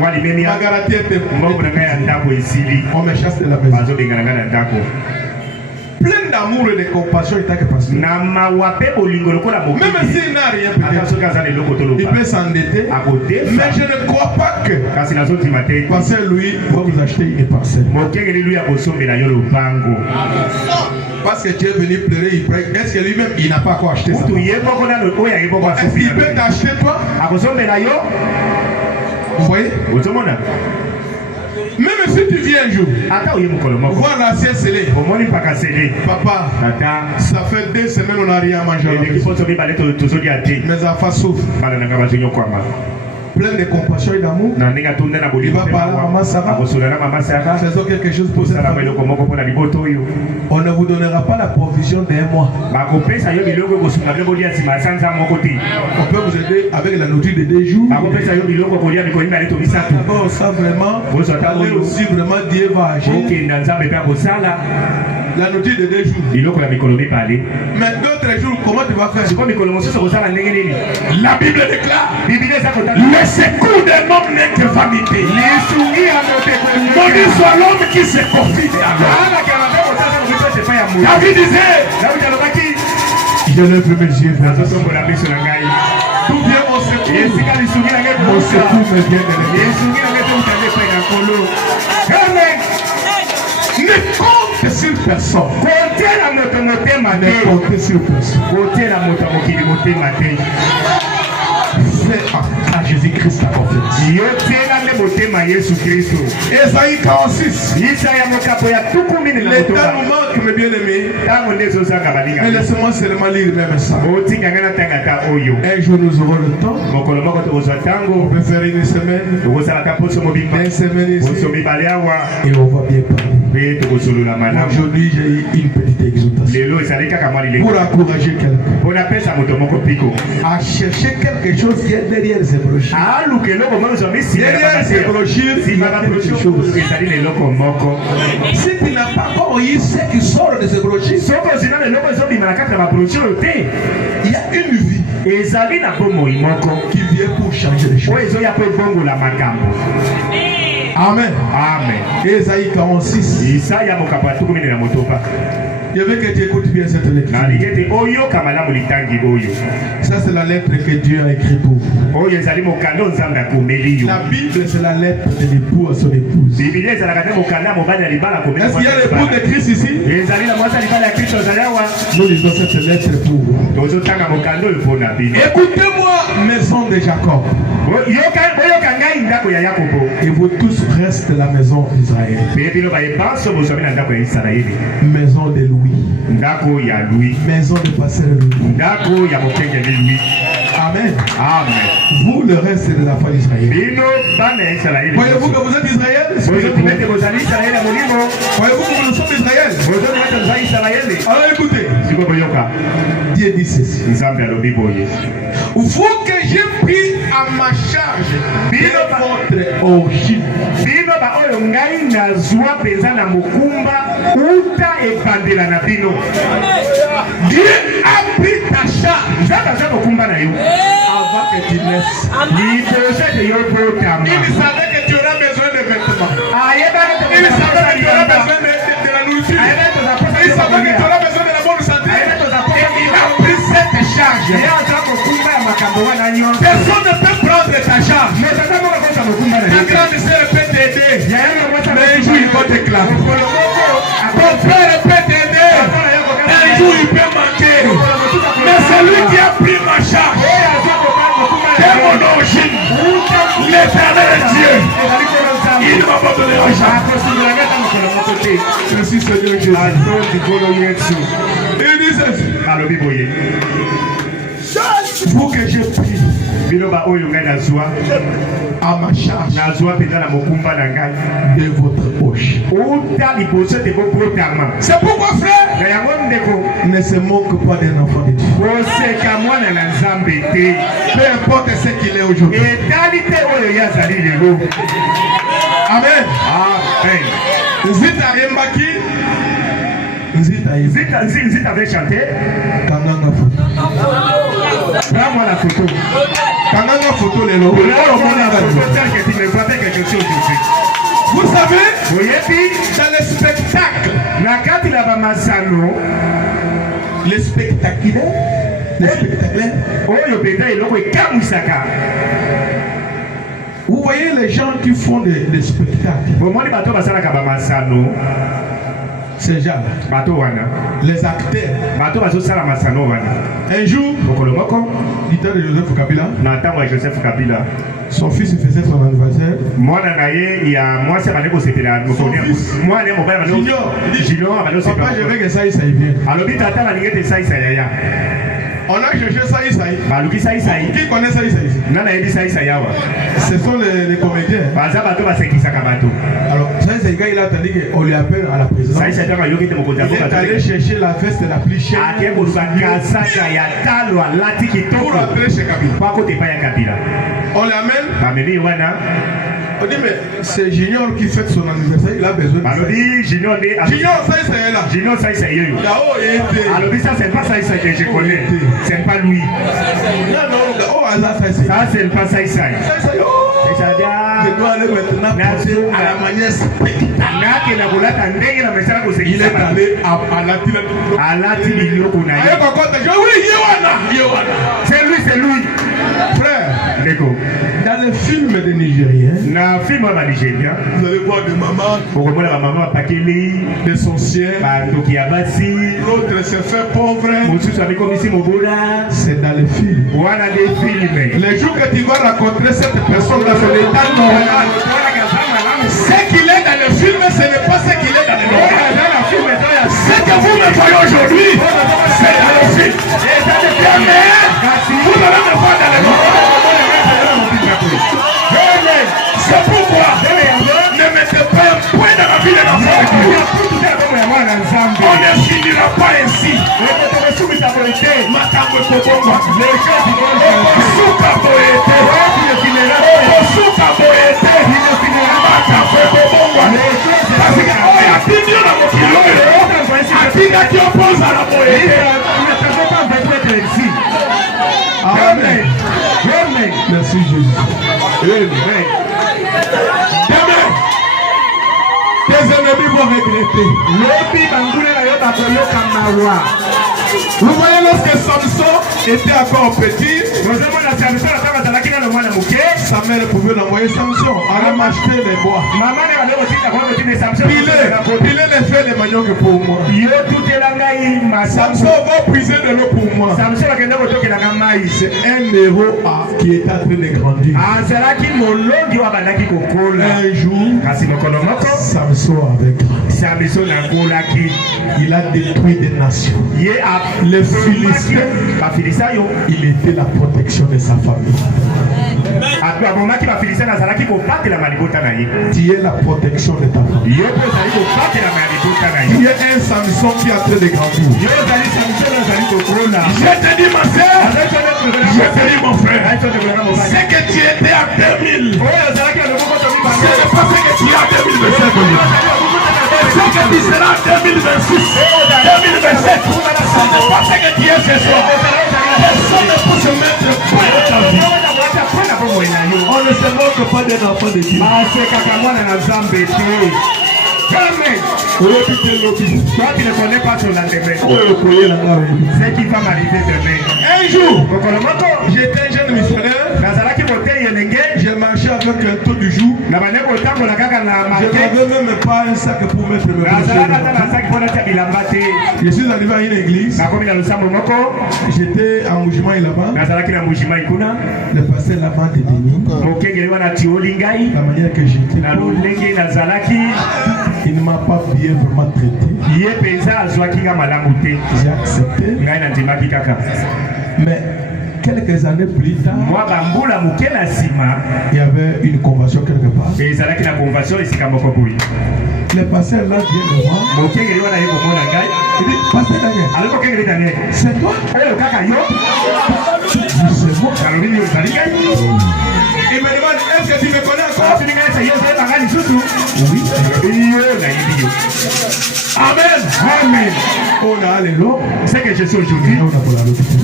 ma garantie est on me chasse de la maison. Plein d'amour et de compassion, il t'a que passer. Même s'il n'a rien peut-être, il peut s'endetter. Mais je ne crois pas que pasteur Louis va vous acheter une parcelle. Parce que tu es venu pleurer, il prie. Est-ce que lui-même, il n'a pas quoi acheter ça? Est-ce qu'il peut t'acheter toi? Vous voyez? Même si tu viens un jour, voir la ciel scellé. Papa, ça fait 2 semaines on n'a rien mangé. Mes enfants souffrent. plein de compassion et d'amour. Il va parler à Maman Sarah. Faisons quelque chose pour cette famille. On ne vous donnera pas la provision d'un mois. On peut vous aider avec la nourriture de 2 jours. D'abord, ça vraiment, aller aussi vraiment Dieu va agir. La nourriture de 2 jours. Mais d'autres jours, comment tu vas faire? La Bible déclare: le secours d'un homme n'est que vanité. Maudit soit l'homme qui se confie à l'homme. David disait: je lève mes yeux vers le ciel. D'où vient mon secours? Mon secours me vient de Dieu. Ne compte sur personne. Ne compte sur personne. Fais à Jésus-Christ ta confiance. Ésaïe 46. Le temps nous manque, mes bien-aimés. Mais laissez-moi seulement lire même ça. Un jour nous aurons le temps. On peut faire une semaine. Une semaine ici. Et on va bien parler. Aujourd'hui, j'ai eu une petite exhortation pour encourager quelqu'un à chercher quelque chose qui est derrière ces brochures. Derrière ces brochures, il y a quelque chose. Si tu n'as pas compris ce qui sort de ces brochures, il y a une vie qui vient pour changer les choses. Amen. Amen. Ésaïe 46. Je veux que tu écoutes bien cette lecture. Ça, c'est la lettre que Dieu a écrite pour vous. La Bible, c'est la lettre de l'époux à son épouse. Est-ce qu'il y a l'époux de Christ ici? Nous lisons cette lettre pour vous. Écoutez-moi, maison de Jacob. Et vous tous restez la maison d'Israël. Maison de Louis. Maison de Pasteur Louis. Amen. Amen. Vous, le reste de la foi d'Israël. Voyez-vous que vous êtes Israël? Voyez-vous que nous sommes Israël? Alors écoutez. Dieu dit ceci. Vous que j'ai pris à ma charge votre origine. Dieu a pris ta charge avant que tu naisses. Il savait que tu auras besoin de vêtements. Il savait que tu auras besoin de la nourriture. Il savait que tu auras besoin de la bonne santé. Et il a pris cette charge. Personne ne peut prendre ta charge. Ta grande sœur peut t'aider. Mais un jour il va t'éclater. Ton frère peut t'aider. Un jour il peut manquer. Mais celui qui a pris ma charge, c'est mon origine. L'éternel Dieu, il ne m'a pas donné la charge. Merci Seigneur Jésus. Il dit ceci. Vous que j'ai pris à ma charge de votre poche. C'est pourquoi frère, ne se moque pas d'un enfant de Dieu. Peu importe ce qu'il est aujourd'hui. Amen. Amen. Zita Rembaki. Zita avait chanté. Kanganga photo. Prends-moi la photo. Kanganga photo les lobes. Vous savez, dans le spectacle, le spectaculaire, vous voyez les gens qui font des spectacles. Ces gens, les acteurs. Un jour, du temps de Joseph Kabila, son fils faisait son anniversaire. Junior, papa, je veux que ça y bien. On a cherché ça Isaïe. Baluki ça Isaïe. Qui connaît ça Isaïe? Nana ebi ça Isaïe wa. Ce sont les comédiens. Baza bato basekisa kabato. Alors, ça Isaïe il a attendu qu'on lui appelle à la présidence. Ça Isaïe tama yoki te mokonzi. Il est allé chercher la veste la plus chère. Ake boluka saka ya talo alati kitoko. Pour appeler chez Kabila. Pas côté pa ya Kabila. On l'amène. Bamemi wana. On dit mais c'est Junior qui fête son anniversaire, il a besoin de ça. Junior ça c'est là. Junior ça c'est yo. Là-haut il était. Alors ça c'est pas ça que je connais. C'est pas lui. Non, oh Allah ça c'est. Ça c'est pas ça. Je dois aller maintenant passer à la manière spectaculaire. Il est allé à la télé. C'est lui. Frère, dans les films des Nigériens, vous allez voir des mamans, des sorcières, l'autre se fait pauvre. C'est dans les films. Les jours que tu vas rencontrer cette personne dans son état normal, ce qu'il est dans le film, ce n'est pas ce qu'il est dans le normal. Ce que vous me voyez aujourd'hui, c'est dans le film. Vous allez me voir dans le normal. C'est pourquoi ne mettez pas un point dans la vie de l'enfant. On ne finira pas ainsi. Merci Jésus. Tes ennemis vont regretter. Vous voyez, lorsque Samson était encore petit, sa mère pouvait l'envoyer Samson. Allez m'acheter les bois. Il est fait les maniocs pour moi. Samson va puiser de l'eau pour moi. C'est un héros qui est en train de grandir. Un jour, Samson avait il a détruit des nations. Les Philistins, il était la protection de sa famille. Tu es la protection de ta famille. Tu es un Samson qui est en train de grandir. Je te dis ma soeur, je te dis mon frère, c'est que tu étais à 2000. Ce n'est pas ce que tu es à 2025. Ce que tu seras en 2026, 2027, ce n'est pas ce que tu es ce soir. Personne ne peut se mettre point de ta vie. On ne se moque pas d'un enfant de Dieu. Jamais. Toi qui ne connais pas ton lendemain, ce qui va m'arriver demain. Un jour, j'étais un jeune missionnaire. Je marchais avec un taux du jour. Je n'avais même pas un sac pour mettre mes poches. Je suis arrivé à une église. J'étais en mouvement là-bas. Le pasteur l'a béni. La manière que j'étais. Il ne m'a pas bien vraiment traité. J'ai accepté. Mais quelques années plus tard, il y avait une convention quelque part. Le pasteur là vient de moi. Il dit, pasteur Daniel, c'est toi? C'est moi. Il me demande, est-ce que tu me connais encore? Oui. Amen. On a les lots. C'est que je suis aujourd'hui. On a pour la l'hôpital.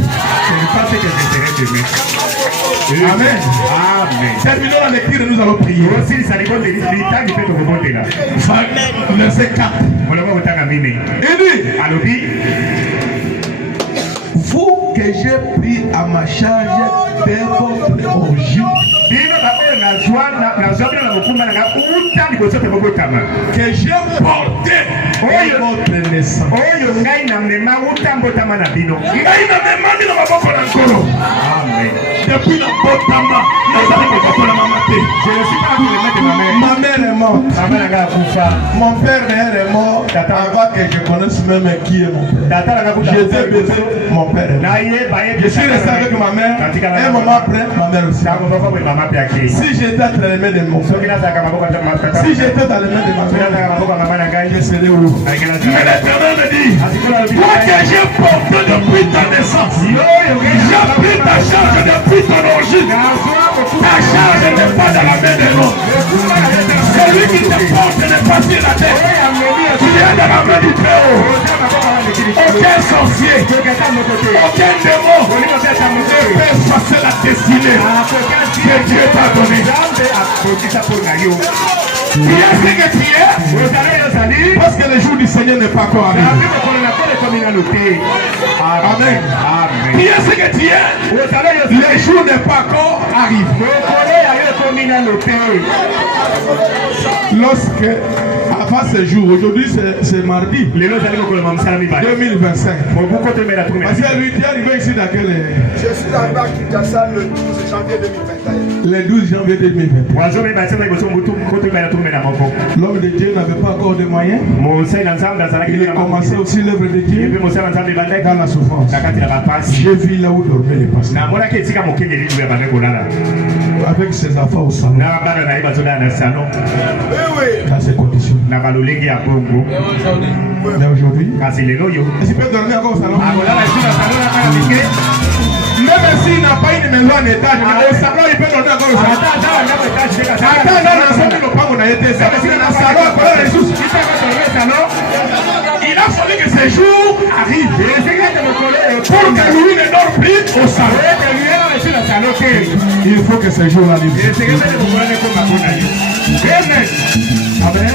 Ce n'est pas ce que je serai demain. Amen. Terminons la lecture et nous allons prier. Verset 4. Il dit, vous que j'ai pris à ma charge dès votre origine, que j'ai porté et votre naissance. Amen. Depuis le botama, je ne suis pas venu remettre ma mère est morte. Mon père est mort avant que je connaisse même qui est mon père. J'étais bébé, mon père est mort. Je suis resté avec ma mère. Un moment après, ma mère aussi. Si j'étais entre les mains de mon père, si j'étais dans les mains de ma mère, je serais où? Mais l'Éternel me dit, toi que j'ai porté depuis ta naissance, j'ai pris ta charge depuis ton origine. Ta charge n'est pas dans la main de l'homme. Celui qui te porte n'est pas sur la tête. Tu es dans la main du Très-Haut. Aucun sorcier, aucun démon ne peut effacer la destinée que Dieu t'a donnée. Tu es ce que tu es, parce que le jour du Seigneur n'est pas encore arrivé. Amen. Tu es ce que tu es, le jour n'est pas encore arrivé. Lorsque, avant ce jour, aujourd'hui c'est mardi 2025. Parce que lui, tu es arrivé ici dans quel... Je suis arrivé à Kinshasa le 12 janvier 2021. Le 12 janvier 2021. L'homme de Dieu n'avait pas encore de moyens. Il a commencé aussi l'œuvre de Dieu dans la souffrance. J'ai vu là où dormait les pasteurs. Avec ses enfants au salon. Dans ces conditions. Mais aujourd'hui, est-ce qu'il peut dormir encore au salon? Même s'il n'a pas une maison en étage, au salon, il peut dormir encore au salon. Il a fallu que ce jour arrive pour que lui ne dort plus au salon. Il faut que ce jour arrive. Amen.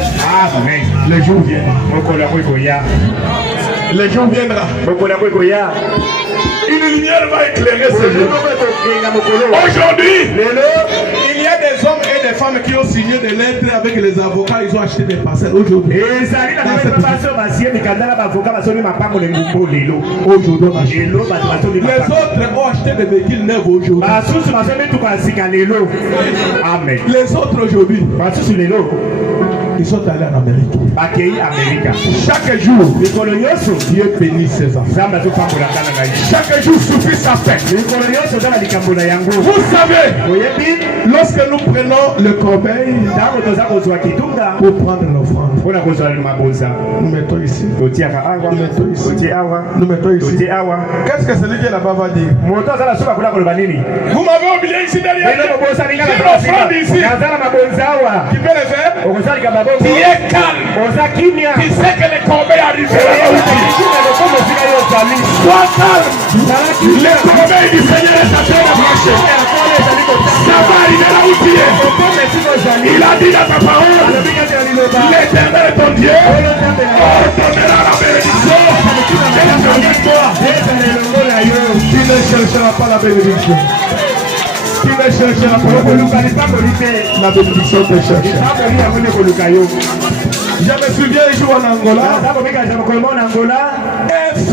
Amen. Le jour viendra. Le jour viendra. Une lumière va éclairer ce jour. Aujourd'hui, il y a des hommes et des femmes qui ont signé des lettres avec les avocats. Ils ont acheté des parcelles aujourd'hui. Les autres ont acheté des véhicules neufs aujourd'hui. Amen. Les autres aujourd'hui, ils sont allés en Amérique. Chaque jour, Dieu bénit ses enfants. Chaque jour suffit sa fête. Vous savez, lorsque nous prenons le corbeil pour prendre l'offrande, nous mettons ici. Nous mettons ici. Qu'est-ce que celui qui est là-bas va dire? Vous m'avez oublié ici derrière. J'ai l'offrande ici. Qui peut le faire? Qui est calme. Qui sait que le corbeil arrivera. Sois calme. Le corbeil du Seigneur est en train de marcher. Ça va arriver là où tu es. Il a dit dans ta parole, l'Éternel est ton Dieu. Ordonnera la bénédiction. Tu ne chercheras pas la bénédiction. Tu ne chercheras pas la bénédiction te cherche. Je me souviens un jour en Angola, un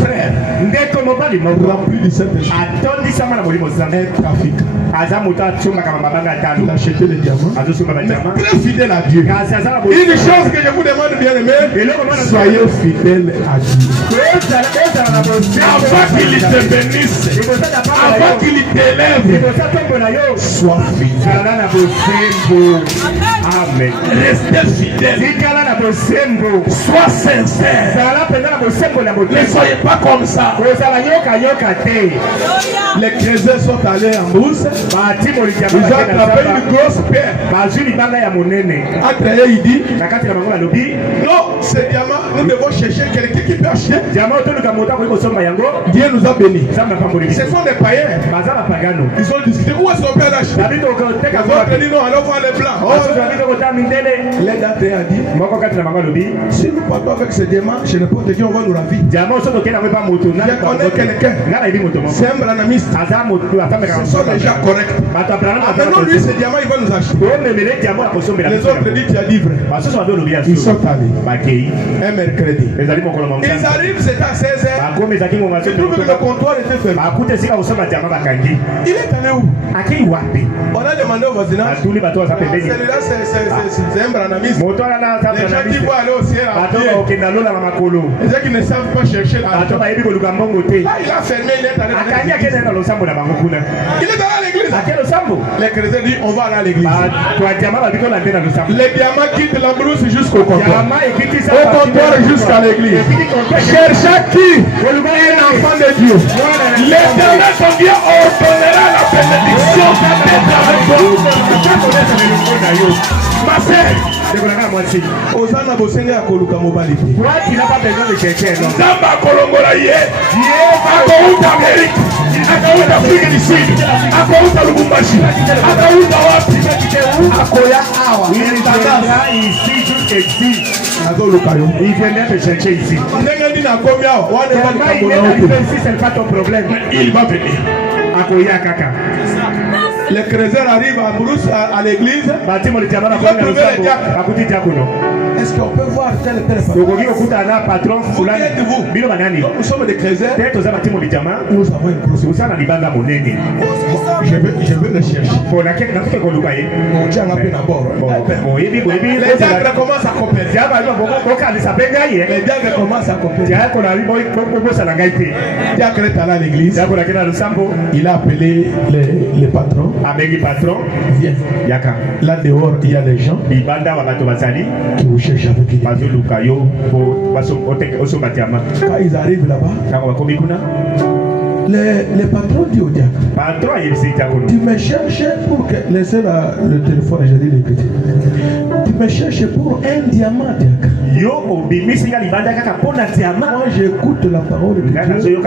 frère rempli du Saint-Esprit, un trafiquant. Il a acheté des diamants, très fidèle à Dieu. Une chose que je vous demande, bien aimé, soyez fidèle à Dieu. Avant qu'il te bénisse, avant qu'il t'élève, sois fidèle. Amen. Restez fidèle. Sois sincère. Ne soyez pas comme ça. Les chrétiens sont allés en bourse. Ils ont attrapé une grosse pierre. Entre eux, il dit, non, ce diamant, nous devons chercher quelqu'un qui peut acheter. Dieu nous a bénis. Ce sont des païens. Ils ont discuté. Où est-ce qu'on peut l'acheter? Les autres disent non, allons voir les blancs. Les dates a dit si nous partons avec ce diamant, je ne peux pas te dire on va nous ravir. Je connais quelqu'un. C'est un branamiste. Ce sont des gens corrects. Maintenant, lui, ce diamant, il va nous acheter. Les autres disent tu as dit vrai. Ils sont allés. Un mercredi. Ils arrivent, c'était à 16h. Je trouve que le comptoir était fermé. Il est allé où? On a demandé au voisinage. Celui-là, c'est un branamiste. Les gens qui vont aller au ciel à pied. Les gens qui ne savent pas chercher l'argent. Ah, il a fermé, il est allé à l'église. Il est allé à l'église. Les chrétiens disent on va aller à l'église. Les diamants quittent la brousse jusqu'au comptoir. Au comptoir jusqu'à l'église. Cherchez qui? Un enfant de Dieu. L'éternel ton Dieu ordonnera la bénédiction d'être avec toi. Ma sœur, Osana Bosenga Koluka Mobali. Il n'a pas besoin de chercher. Zamba Kolongola Ye. Akouta Amérique. Akouta Afrique du Sud. Akouta Lubumbashi. Akouta Wapi. Akoya Awa. Il viendra ici jusqu'ici. Il viendra te chercher ici. Il est arrivé ici, c'est pas ton problème. Il va venir. Akoya Kaka. Les chrétiens arrivent à Brousse, à l'église. Ils ont trouvé les diacres. Est-ce qu'on peut voir tel patron? Vous qui êtes-vous? Nous sommes des chrétiens. Nous avons une brousse. Je veux le chercher. On tient un peu d'abord. Les diacres commencent à coopérer. Les diacres commencent à coopérer. Diacre est allé à l'église. Il a appelé les patrons. Viens. Là dehors, il y a des gens qui vous cherchent avec lui. Quand ils arrivent là-bas, les patrons disent au diacre, tu me cherches pour que... Laissez le téléphone et je dis l'écouter. Tu me cherches pour un diamant, diacre. Moi j'écoute la parole de Dieu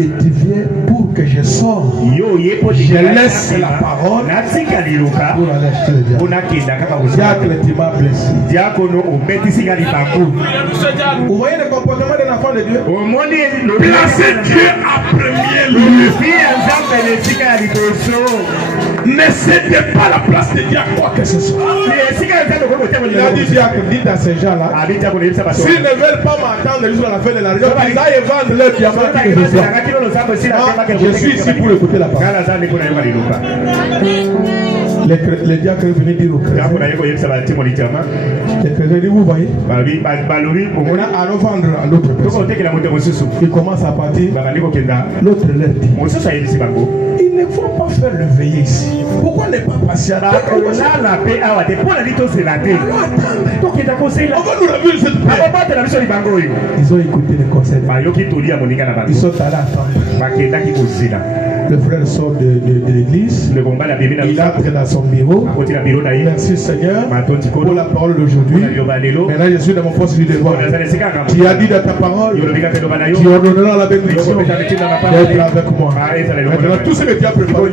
et tu viens pour que je sorte. Je laisse la parole pour aller acheter le diamant. Diacre, tu m'as blessé. Vous voyez le comportement d'un enfant de Dieu? Placez Dieu à premier lieu. Ne cédez pas la place de diacre quoi que ce soit. Il a dit diacre, dites à ces gens-là, s'ils ne veulent pas m'attendre jusqu'à la fin de la région, ils aillent vendre leur diamant. Je suis ici pour écouter la parole. Les diacres venaient dire aux chrétiens. Les chrétiens disent, vous voyez, on a à revendre à l'autre personne. Il commence à partir. L'autre leur dit, il ne faut pas faire le veillé ici. Pourquoi ne pas passer à la paix? On a la paix. On va nous revenir cette paix. Ils ont écouté les conseils. Ils sont allés attendre. Le frère sort de l'église. Il entre dans son bureau. Merci Seigneur pour la parole d'aujourd'hui. Maintenant je suis dans mon poste du devoir. Tu as dit dans ta parole, tu ordonneras la bénédiction d'être avec moi. Maintenant tout ce que tu as préparé,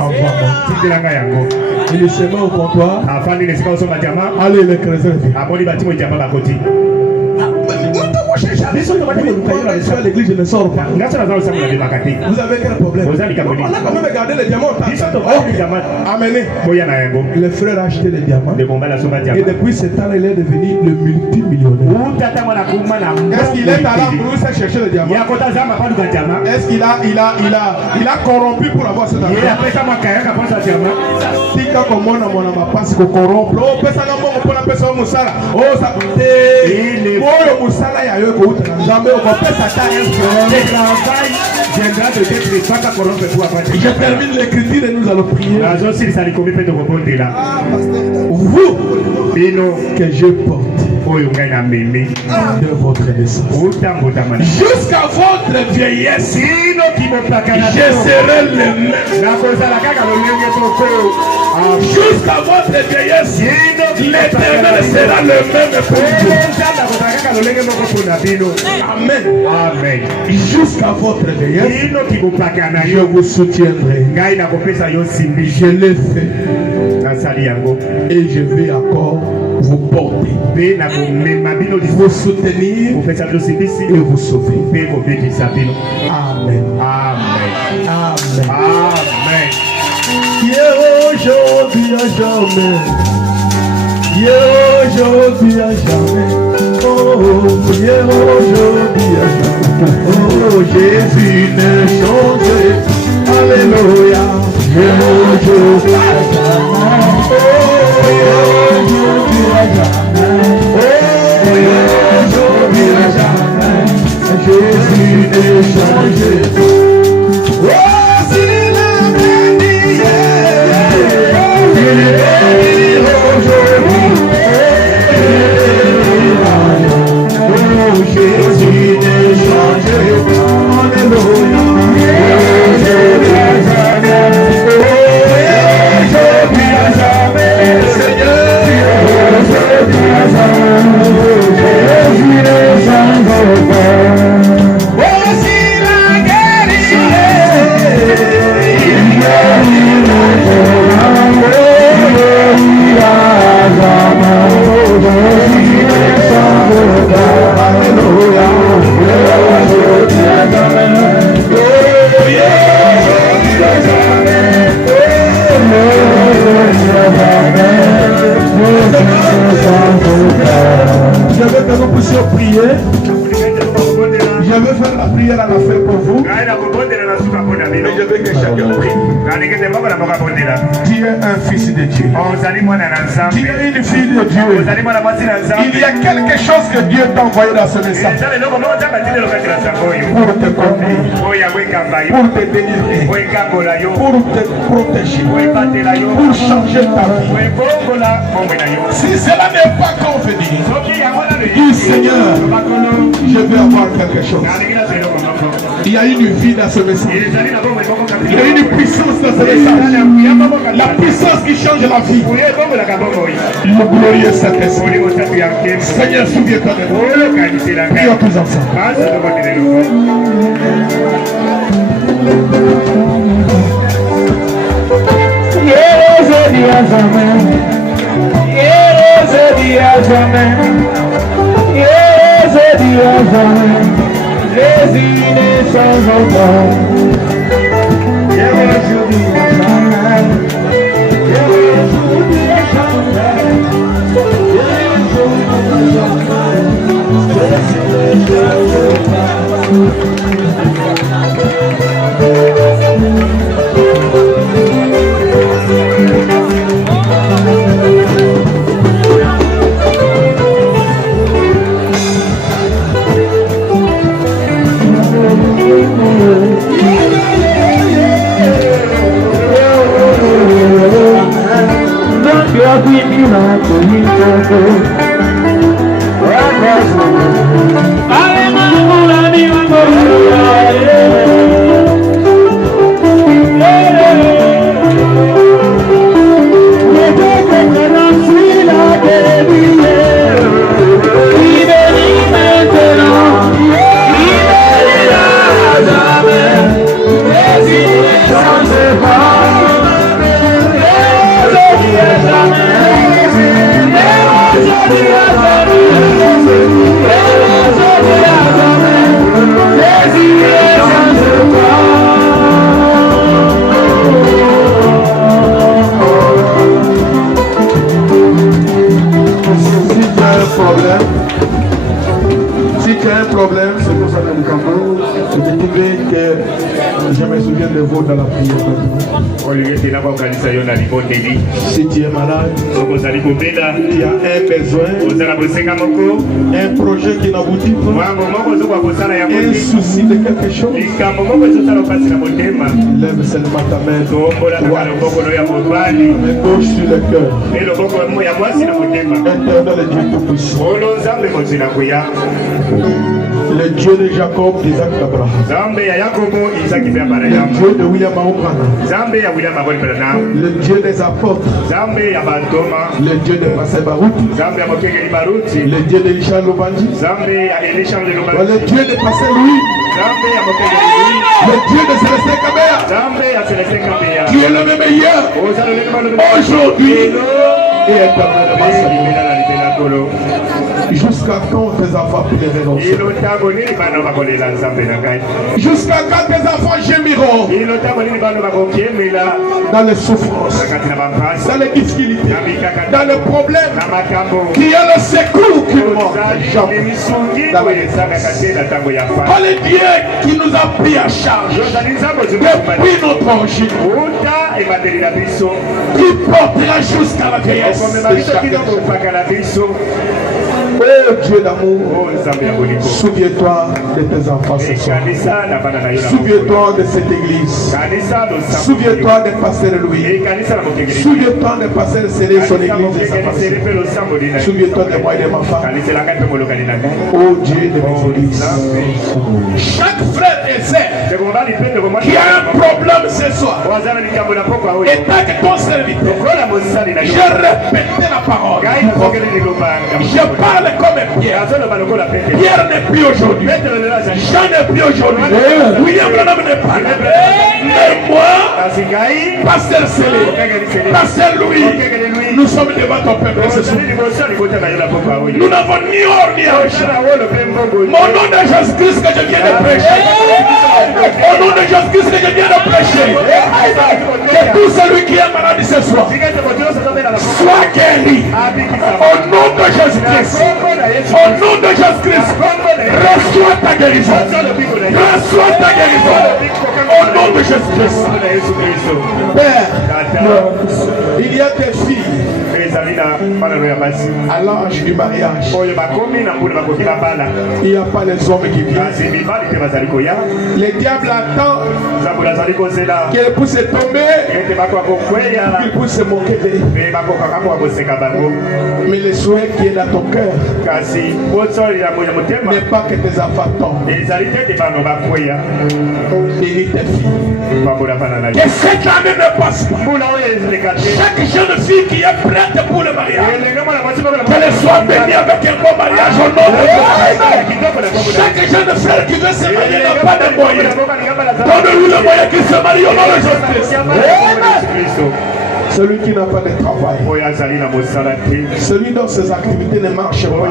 envoie-moi. Il se met au comptoir. Allez les chrétiens. À l'église, je ne sors pas. Vous avez quel problème? On a quand même gardé les diamants. Amenez. Le frère a acheté les diamants. Et depuis ce temps, il est devenu le multimillionnaire. Est-ce qu'il est allé à Brousse chercher les diamants? Est-ce qu'il a corrompu pour avoir ce diamant? Si quand on a passe qu'on corrompt, on peut s'en avoir pour la personne Moussala. Oh, ça peut être. Moussala, il y a eu un je termine l'écriture et nous allons prier. Vous que je porte de votre naissance jusqu'à votre vieillesse, je serai le même. Jusqu'à votre vieillesse, L'Éternel sera le même pour vous. Amen. Amen. Jusqu'à votre vieillesse, je vous soutiendrai. Je l'ai fait. Et je vais encore vous porter, vous soutenir et vous sauver. Amen. Amen. Amen. Amen. Aujourd'hui à jamais. Aujourd'hui à jamais. Oh, aujourd'hui à jamais. Oh, Jésus ne change. Alléluia. Aujourd'hui à jamais. Oh, aujourd'hui à jamais. Oh, aujourd'hui à jamais. Jésus ne change. Oh, s'il a béni, il est aujourd'hui. Oh, Jésus ne change. Alléluia. Aujourd'hui à jamais. Aujourd'hui à jamais. Seigneur. Aujourd'hui à jamais. Jésus ne change pas. Voici la guérison. Il guérit le je vais que nous puissions prier. Je vais faire la prière à la fin pour vous. Mais je veux que chacun prie. Tu es un fils de Dieu. Tu es une fille de Dieu. Il y a quelque chose que Dieu t'a envoyé dans ce message. Pour te conduire. Pour te délivrer. Pour te protéger. Pour changer ta vie. Si cela n'est pas convenu, dis Seigneur, je vais avoir quelque chose. Il y a une vie dans ce message. Il y a une puissance dans ce message. La puissance qui change la vie. Le glorieux Saint-Esprit. Seigneur, souviens-toi de nous. Prions tous ensemble. Jésus ne change pas. Aujourd'hui à jamais. Aujourd'hui à jamais. Aujourd'hui à je me souviens de vous dans la prière. Si tu es malade, tu as un besoin, un projet qui n'aboutit pas, un souci de quelque chose, lève seulement ta main droite, gauche sur le cœur. Éternel Dieu Tout-Puissant, Le Dieu de Jacob, d'Isaac, d'Abraham. Le Dieu de William Branham. Le Dieu des apôtres. Le Dieu de Pasteur Barouti. Le Dieu de Richard Lobandi. Le Dieu de Pasteur Louis. Le Dieu de Célestin Kabea. Qui est le même hier, aujourd'hui et éternellement. Jusqu'à quand tes enfants plaideront? Jusqu'à quand tes enfants gémiront? Dans les souffrances, dans les difficultés, dans les problèmes, qui est le secours qui nous manque jamais. Pas le Dieu qui nous a pris à charge depuis notre origine, qui portera jusqu'à la vieillesse. Oh Dieu d'amour, souviens-toi de tes enfants ce soir. Souviens-toi de cette église. Souviens-toi de Pasteur Louis. Souviens-toi de Pasteur Célé, son église et sa famille. Souviens-toi de moi et de ma femme. Oh Dieu de mes églises. Chaque frère et sœur qui a un problème ce soir, et tant que ton serviteur, j'ai répété la parole. Je parle comme Pierre. Pierre n'est plus aujourd'hui. Jean n'est plus aujourd'hui. William Branham n'est pas là. Mais moi, Pasteur Célé, Pasteur Louis, nous sommes devant ton peuple ce soir. Nous n'avons ni or ni argent. Mon nom de Jésus-Christ que je viens de prêcher. Au nom de Jésus-Christ que je viens de prêcher. Que tout celui qui est malade ce soir soit guéri. Au nom de Jésus-Christ. Au nom de Jésus-Christ. Reçois ta guérison. Reçois ta guérison. Au nom de Jésus-Christ. Père, il y a des filles à l'âge du mariage. Il n'y a pas les hommes qui viennent. Le diable attend qu'elle puisse tomber, qu'il puisse se moquer d'elle. Mais le souhait qui est dans ton cœur n'est pas que tes enfants tombent. Bénis tes filles. Que cette année ne passe pas. Chaque jeune fille qui est prête pour le mariage, qu'elle soit bénie avec un bon mariage au nom de Jésus. Chaque jeune frère qui veut se marier n'a pas de moyens. Donne-lui le moyen qu'il se marie au nom de Jésus. Celui qui n'a pas de travail, celui dont ses activités ne marchent pas, au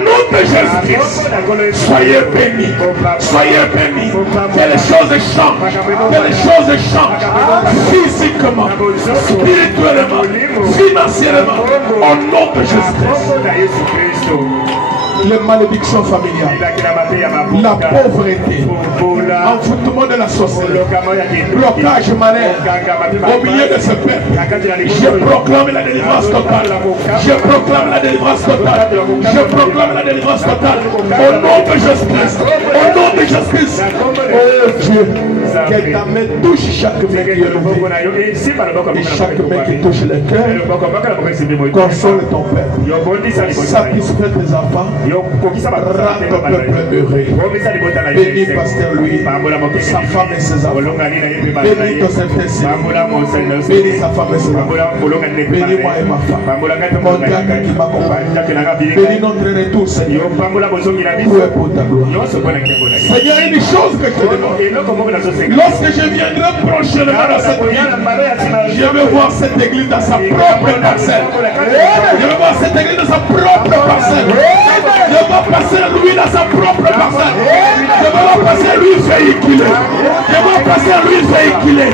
nom de Jésus-Christ, soyez bénis, soyez bénis. Que les choses changent, que les choses changent physiquement, spirituellement, financièrement, au nom de Jésus-Christ. Les malédictions familiales, la pauvreté, envoûtement de la sorcellerie, blocage malin au milieu de ce peuple. Je proclame la délivrance totale. Je proclame la délivrance totale. Je proclame la délivrance totale. Au nom de Jésus-Christ. Au nom de Jésus-Christ. Oh Dieu, que ta main touche chaque main qui est levée. Et chaque main qui touche le cœur. Console ton peuple. Satisfais tes enfants. Rends ton peuple heureux. Bénis Pasteur Louis, sa femme et ses enfants. Bénis ton Saint-Esprit. Bénis sa femme et ses enfants. Bénis moi et ma femme. Mon Dieu qui m'accompagne. Bénis notre retour, Seigneur. Tout est pour ta gloire. Seigneur, une chose que je te demande. Lorsque je viendrai prochainement dans cette ville, je veux voir cette église dans sa propre parcelle. Je veux voir cette église dans sa propre parcelle. Je veux passer lui dans sa propre parcelle. Je veux passer lui véhiculé. Je veux passer lui véhiculé.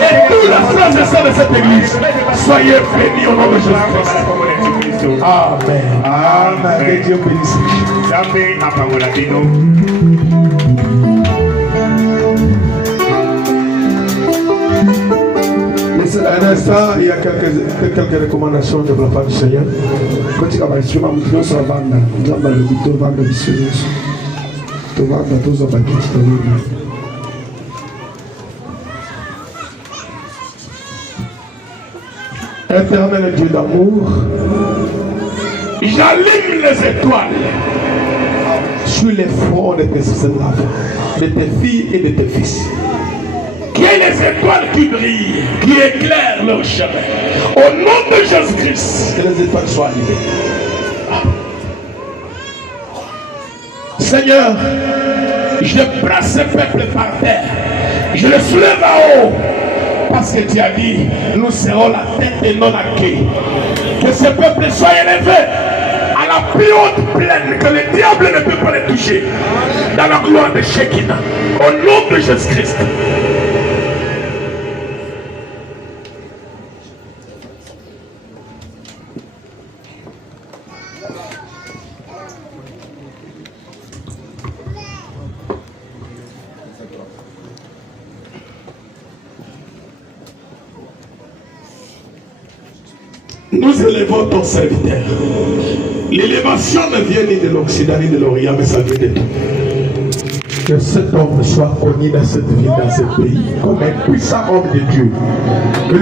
Et tous les frères et sœurs de cette église, soyez bénis au nom de Jésus-Christ. Amen. Amen. Que Dieu bénisse. Un instant, il y a quelques recommandations de la part du Seigneur. Éternel Dieu d'amour, j'allume les étoiles sur les fronts de tes enfants, de tes filles et de tes fils. Qu'il y ait les étoiles qui brillent, qui éclairent leur chemin. Au nom de Jésus-Christ. Que les étoiles soient allumées. Seigneur, je prends ce peuple par terre. Je le soulève à haut. Parce que tu as dit, nous serons la tête et non la queue. Que ce peuple soit élevé à la plus haute plaine, que le diable ne peut pas le toucher. Dans la gloire de Shekinah. Au nom de Jésus-Christ. nous élevons ton serviteur. L'élévation ne vient ni de l'Occident ni de l'Orient, mais ça vient de toi. Que cet homme soit connu dans cette ville, dans ce pays, comme un puissant homme de Dieu. Que